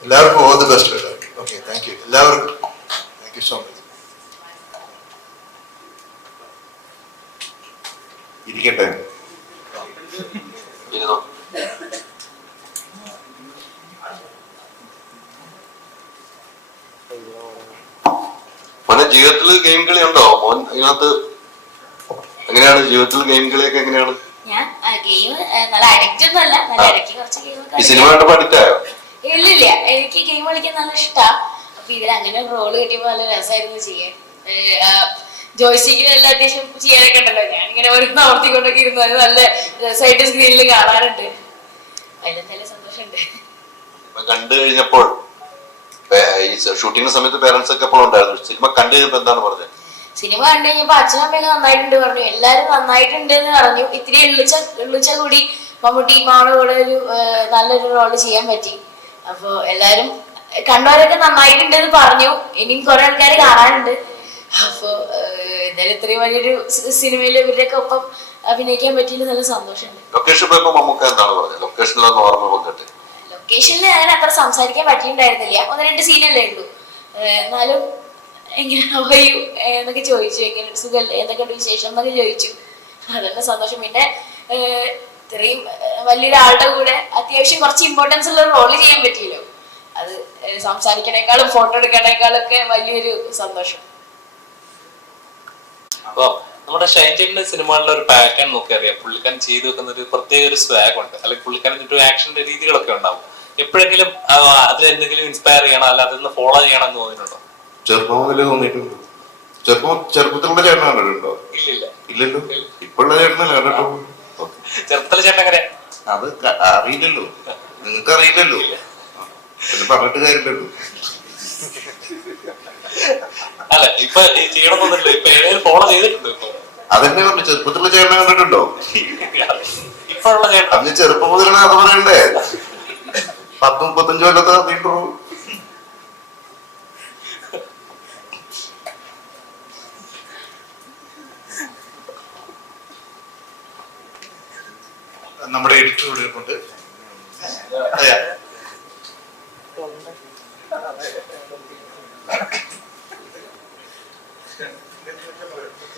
എല്ലാവർക്കും all the best. Okay, thank you എല്ലാവർക്കും. Thank you so much. ഇരിക്കട്ടെ. മോനെ, ജീവിതത്തിൽ ഗെയിം കളി ഉണ്ടോ മോൻ? ഇതിനകത്ത് എങ്ങനെയാണ് ജീവിതത്തിൽ ഗെയിം കളിയൊക്കെ എങ്ങനെയാണ്? ഞാൻ ഗെയിം നല്ല അഡിക്റ്റ് ഒന്നും അല്ല, നല്ല ഇടയ്ക്ക് കുറച്ച് ഗെയിം ഈ സിനിമ കണ്ടപ്പോ അഡിക്റ്റായോ? ഇല്ലില്ല, എനിക്ക് ഗെയിം കളിക്കാൻ നല്ല ഇഷ്ടമാണ്. അപ്പൊ ഇതിൽ അങ്ങനെ റോള് കിട്ടിയപ്പോ നല്ല രസമായിരുന്നു ചെയ്യാൻ. ജോയ്സ്റ്റിക്കിനെല്ലാം അത്യാവശ്യം ചെയ്യാനൊക്കെ ഉണ്ടല്ലോ, ഞാൻ ഇങ്ങനെ ഒരു ആവർത്തിക്കൊണ്ടൊക്കെ ഇരുന്നു. അത് നല്ല രസമായിട്ട് സ്ക്രീനിൽ കാണാറുണ്ട്. അതിലെന്തായാലും സന്തോഷമുണ്ട്. കണ്ടു കഴിഞ്ഞപ്പോൾ ഈ ഷൂട്ടിംഗ് സമയത്ത് പേരൻസ് ഒക്കെ എപ്പോഴും ഉണ്ടായിരുന്നു. സിനിമ കണ്ടു കഴിഞ്ഞപ്പോ എന്താണ് പറഞ്ഞത്? സിനിമ കണ്ടു കഴിഞ്ഞപ്പോ അച്ഛനും അമ്മയൊക്കെ നന്നായിട്ടുണ്ട് പറഞ്ഞു, എല്ലാരും നന്നായിട്ടുണ്ട് എന്ന് പറഞ്ഞു. ഇത്തിരി എള്ളിച്ച കൂടി മമ്മൂട്ടി മാളുടെ കൂടെ ഒരു നല്ലൊരു റോള് ചെയ്യാൻ പറ്റി. അപ്പൊ എല്ലാരും കണ്ടവരൊക്കെ നന്നായിട്ടുണ്ട് എന്ന് പറഞ്ഞു. ഇനിയും കുറെ ആൾക്കാർ കാണാനുണ്ട്. അപ്പൊ എന്തായാലും ഇത്രയും വലിയൊരു സിനിമയിൽ ഇവരുടെയൊക്കെ ഒപ്പം അഭിനയിക്കാൻ പറ്റിയതിൽ നല്ല സന്തോഷമുണ്ട്. ലൊക്കേഷൻ പോയപ്പോ മമ്മൂക്ക എന്താണ് പറഞ്ഞത്? ലൊക്കേഷനിലൊന്നും ഓർമ്മ വന്നിട്ട് ലൊക്കേഷനിൽ അങ്ങനെ അത്ര സംസാരിക്കാൻ പറ്റിയിട്ടുണ്ടായിരുന്നില്ല. 1-2 സീനല്ലേ ഉള്ളൂ. എന്നാലും എങ്ങനെ പറയൂ എന്നൊക്കെ ചോദിച്ചു, എങ്ങനെ സുഖല്ലേ, എന്തൊക്കെയുണ്ട് വിശേഷം എന്നൊക്കെ ചോദിച്ചു. അതന്നെ സന്തോഷം. പിന്നെ ഇത്രയും വലിയൊരാളുടെ കൂടെ അത്യാവശ്യം കുറച്ച് ഇമ്പോർട്ടൻസ് ഉള്ള റോള് ചെയ്യാൻ പറ്റിയല്ലോ. അത് സംസാരിക്കണേക്കാളും ഫോട്ടോ എടുക്കണേക്കാളും ഒക്കെ വലിയൊരു സന്തോഷം. അപ്പൊ നമ്മുടെ ഷൈൻജിന്റെ സിനിമകളിലെ ഒരു പാറ്റേൺ നോക്കി അറിയാം. പുള്ളിക്കാരൻ ചെയ്തു വെക്കുന്ന ഒരു പ്രത്യേക ഒരു സ്വാഗ് ഉണ്ട്, അല്ലെങ്കിൽ പുള്ളിക്കാരൻ ഒരു ആക്ഷന്റെ രീതികളൊക്കെ ഉണ്ടാവും. എപ്പോഴെങ്കിലും അതിലെന്തെങ്കിലും ഇൻസ്പയർ ചെയ്യണം, അല്ല അതിൽ നിന്ന് ഫോളോ ചെയ്യണം എന്ന് തോന്നിയിട്ടുണ്ടോ? ചെറുപ്പം മുതലേ തോന്നിയിട്ടുണ്ട്. ചെറുപ്പത്തിലുള്ള ചേട്ടൻ കണ്ടിട്ടുണ്ടോ? ഇല്ലില്ല. ഇല്ലല്ലോ, ഇപ്പോഴുള്ള ചേട്ടനല്ലേ കണ്ടിട്ടുള്ളൂ. ചെറുപ്പത്തിലെ ചേട്ടൻ എങ്ങനെ? അത് അറിയില്ലല്ലോ, നിങ്ങൾക്ക് അറിയില്ലല്ലോ, പിന്നെ പറഞ്ഞിട്ട് കാര്യമില്ലല്ലോ. അല്ല, ഇപ്പൊ ചെയ്യണമെന്നില്ല, ഇപ്പൊ ഏതെങ്കിലും ഫോളോ ചെയ്തിട്ടുണ്ടോ? ഇപ്പൊ അതെന്നെ പറഞ്ഞു, ചെറുപ്പത്തിലുള്ള ചേട്ടനെ കണ്ടിട്ടുണ്ടോ? ഇപ്പോഴുള്ള ചേട്ടൻ അന്ന് ചെറുപ്പം മുതലാണ് അത് പറയണ്ടേ. 10-35 കൊല്ലത്തെ നീണ്ടു. നമ്മുടെ എഡിറ്റർ ഇവിടെ ഇരിപ്പുണ്ട്.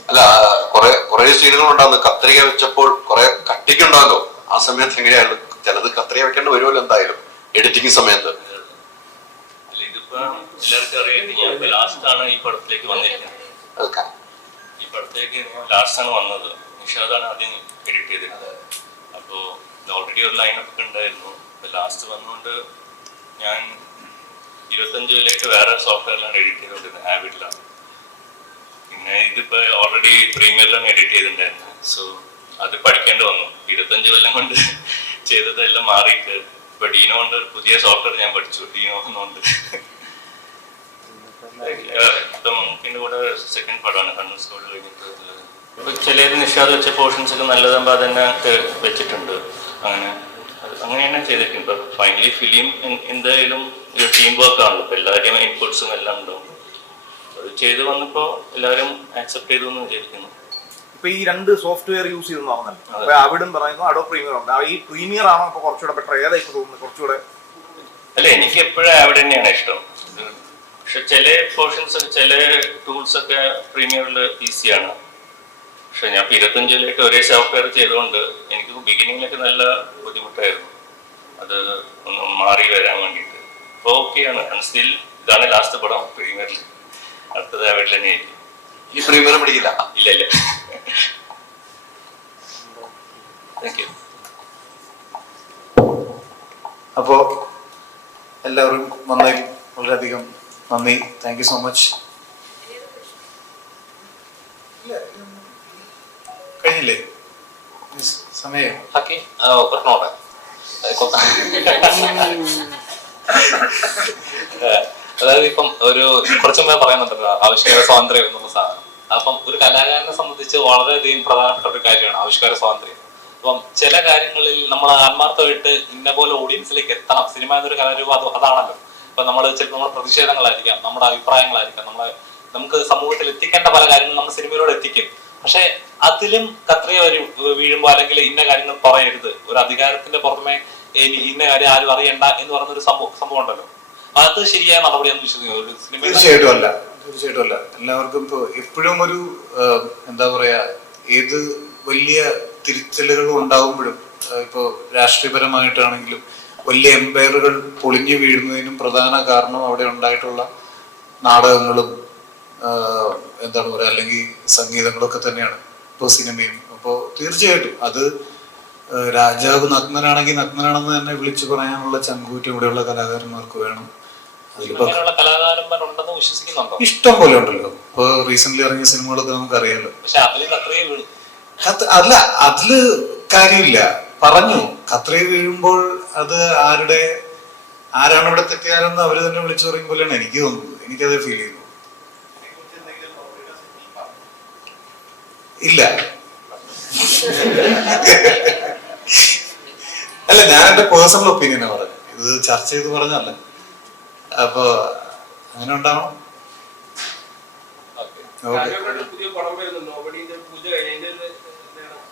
അല്ല, കുറെ സീനുകൾ ഉണ്ടാകുന്നു. കത്രിക വെച്ചപ്പോൾ കുറെ കട്ടിക്കുണ്ടാകുമല്ലോ. ആ സമയത്ത് എങ്ങനെയായിരുന്നു? ചിലത് കത്രിക വെക്കേണ്ടി വരുമല്ലോ എന്തായാലും എഡിറ്റിംഗ് സമയത്ത്. ഇതിപ്പോ എല്ലാവർക്കും അറിയാം, ഞാൻ ലാസ്റ്റ് ആണ് ഈ പടത്തിലേക്ക് വന്നിരിക്കുന്നത്. ഈ പടത്തിലേക്ക് ലാസ്റ്റ് ആണ് വന്നത്. നിഷാദാണ് ആദ്യം എഡിറ്റ് ചെയ്തിരുന്നത്. അപ്പോൾ ഓൾറെഡി ഒരു ലൈനപ്പ് ഉണ്ടായിരുന്നു. അപ്പോൾ ലാസ്റ്റ് വന്നുകൊണ്ട് ഞാൻ 25 വേറെ സോഫ്റ്റ്വെയറിലാണ് എഡിറ്റ് ചെയ്തുകൊണ്ടിരുന്നത്, ആവിഡിലാണ്. പിന്നെ ഇതിപ്പോ ഓൾറെഡി പ്രീമിയറിലാണ് എഡിറ്റ് ചെയ്തിട്ടുണ്ടായിരുന്നു. സോ അത് പഠിക്കേണ്ടി വന്നു. 25 കൊല്ലം കൊണ്ട് ചെയ്തതെല്ലാം മാറിയിട്ട് ഇപ്പൊ ഡീനോ കൊണ്ട് പുതിയ സോഫ്റ്റ്വെയർ ഞാൻ പഠിച്ചു. ഡീനോ എന്നുകൊണ്ട് ഇപ്പൊ മമ്മൂക്കിന്റെ കൂടെ സെക്കൻഡ് പടമാണ് കണ്ണൂർ സ്കൂളിൽ കഴിഞ്ഞിട്ട്. ഇപ്പൊ ചിലർ നിഷാദ് വെച്ച പോർഷൻസ് ഒക്കെ നല്ലതാകുമ്പോൾ അതന്നെ വെച്ചിട്ടുണ്ട്. അങ്ങനെയാണ് ചെയ്തിട്ടുണ്ട്. ഇപ്പൊ ഫൈനലി ഫിലിം എന്തായാലും ഒരു ടീം വർക്ക് ആണല്ലോ. ഇപ്പൊ എല്ലാവരുടെയും ഇൻപുട്സും എല്ലാം ഉണ്ടാവും. അത് ചെയ്ത് വന്നപ്പോ എല്ലാവരും ആക്സെപ്റ്റ് ചെയ്തു എന്ന് വിചാരിക്കുന്നു. ഇപ്പൊ ഈ 2 സോഫ്റ്റ്വെയർ യൂസ് ചെയ്തെന്ന് പറഞ്ഞല്ലോ. അപ്പൊ അവിടും പറയുന്നു അഡോ പ്രീമിയർ ഉണ്ട്. ഈ പ്രീമിയർ ആണോ അപ്പൊ കുറച്ചുകൂടെ ബെറ്റർ? ഏതായിട്ട് തോന്നുന്നു കുറച്ചുകൂടെ? അല്ല, എനിക്ക് എപ്പോഴും അവിടെ തന്നെയാണ് ഇഷ്ടം. പക്ഷെ ചില പോർഷൻസ്, ചില ടൂൾസ് ഒക്കെ പ്രീമിയറിൽ ഈസിയാണ്. പക്ഷെ ഞാൻ 25 ഒരേ സോഫ്റ്റ്വെയർ ചെയ്തുകൊണ്ട് എനിക്ക് ബിഗിനിങ്ങിലൊക്കെ നല്ല ബുദ്ധിമുട്ടായിരുന്നു അത് ഒന്ന് മാറി വരാൻ വേണ്ടിയിട്ട്. അപ്പോൾ ഓക്കെയാണ്. സ്റ്റിൽ ഇതാണ് ലാസ്റ്റ് പടം പ്രീമിയറിൽ. അടുത്തത് അവിടെ തന്നെയായിരിക്കും. ഈ പ്രീമിയർ പിടിക്കില്ല? ഇല്ല ഇല്ല. Thank you. അപ്പോ എല്ലാവരും വന്നതിൽ വളരെയധികം നന്ദി. Thank you so much. കഴിഞ്ഞില്ലേ സമയം? പറഞ്ഞോട്ടെ. അതായത് ഇപ്പം ഒരു കുറച്ചു മുമ്പേ പറയുന്നുണ്ടല്ലോ ആവിഷ്കാര സ്വാതന്ത്ര്യം എന്നുള്ള സാധനം. അപ്പം ഒരു കലാകാരനെ സംബന്ധിച്ച് വളരെയധികം പ്രധാനപ്പെട്ട ഒരു കാര്യമാണ് ആവിഷ്കാര സ്വാതന്ത്ര്യം. അപ്പം ചില കാര്യങ്ങളിൽ നമ്മൾ ആത്മാർത്ഥമായിട്ട് ഇന്ന പോലെ ഓഡിയൻസിലേക്ക് എത്തണം. സിനിമ എന്നൊരു കലാരൂപം അതാണല്ലോ. ഇപ്പൊ നമ്മൾ ചിലപ്പോൾ നമ്മുടെ പ്രതിഷേധങ്ങളായിരിക്കാം, നമ്മുടെ അഭിപ്രായങ്ങളായിരിക്കാം, നമുക്ക് സമൂഹത്തിൽ എത്തിക്കേണ്ട പല കാര്യങ്ങളും നമ്മൾ സിനിമയിലൂടെ എത്തിക്കും. പക്ഷെ അതിലും കത്രിയ വീഴുമ്പോ അല്ലെങ്കിൽ ഇന്ന കാര്യങ്ങൾ പറയരുത്, ഒരു അധികാരത്തിന്റെ പുറമെ ഇന്ന കാര്യം ആരും അറിയണ്ട എന്ന് പറയുന്ന ഒരു സംഭവം ഉണ്ടല്ലോ, അത് ശരിയായ നടപടിയാണെന്ന് വിശ്വസിക്കുന്നു ഒരു സിനിമ? തീർച്ചയായിട്ടും അല്ല, തീർച്ചയായിട്ടും അല്ല. എല്ലാവർക്കും ഇപ്പൊ എപ്പോഴും ഒരു എന്താ പറയാ, ഏത് വലിയ തിരിച്ചലുകൾ ഉണ്ടാകുമ്പോഴും ഇപ്പോ രാഷ്ട്രീയപരമായിട്ടാണെങ്കിലും വലിയ എംപയറുകൾ പൊളിഞ്ഞു വീഴുന്നതിനും പ്രധാന കാരണം അവിടെ ഉണ്ടായിട്ടുള്ള നാടകങ്ങളും എന്താണ് പറയുക, അല്ലെങ്കിൽ സംഗീതങ്ങളൊക്കെ തന്നെയാണ് ഇപ്പോൾ സിനിമയും. അപ്പോൾ തീർച്ചയായിട്ടും അത് രാജാവ് നഗ്നനാണെങ്കിൽ നഗ്നനാണെന്ന് തന്നെ വിളിച്ചു പറയാനുള്ള ചങ്കൂറ്റം ഇവിടെയുള്ള കലാകാരന്മാർക്ക് വേണം. അതിലിപ്പോ കലാകാരന്മാരുണ്ടെന്ന് വിശ്വസിക്കുന്നുണ്ടോ? ഇഷ്ടം പോലെ ഉണ്ടല്ലോ. ഇപ്പൊ റീസെന്റ് ഇറങ്ങിയ സിനിമകളൊക്കെ നമുക്കറിയാലോ. പക്ഷെ അതില് കത്രിയ വീഴും. അല്ല, അതില് കാര്യമില്ല. പറഞ്ഞു കത്രിയ വീഴുമ്പോൾ അത് ആരാണ് ഇവിടെ തെറ്റിയാലെന്ന് അവര് തന്നെ വിളിച്ചു പറയും പോലെയാണ് എനിക്ക് തോന്നുന്നത്. എനിക്കത് ഫീൽ ചെയ്യുന്നു. ഇല്ല, അല്ല, ഞാൻ എന്റെ പേഴ്സണൽ ഒപ്പീനിയനാ പറഞ്ഞത്, ഇത് ചർച്ച ചെയ്ത് പറഞ്ഞല്ല. അപ്പൊ അങ്ങനെ ഉണ്ടാവണം.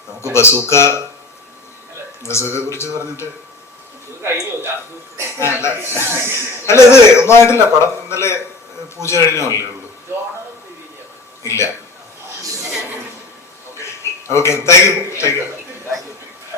നമുക്ക് ബസൂക്കയെ കുറിച്ച് പറഞ്ഞിട്ട് അല്ല, ഇത് ഒന്നും ആയിട്ടില്ല. പടം ഇന്നലെ പൂജ കഴിഞ്ഞല്ലേ ഉള്ളൂ. ഇല്ല. Okay, thank U.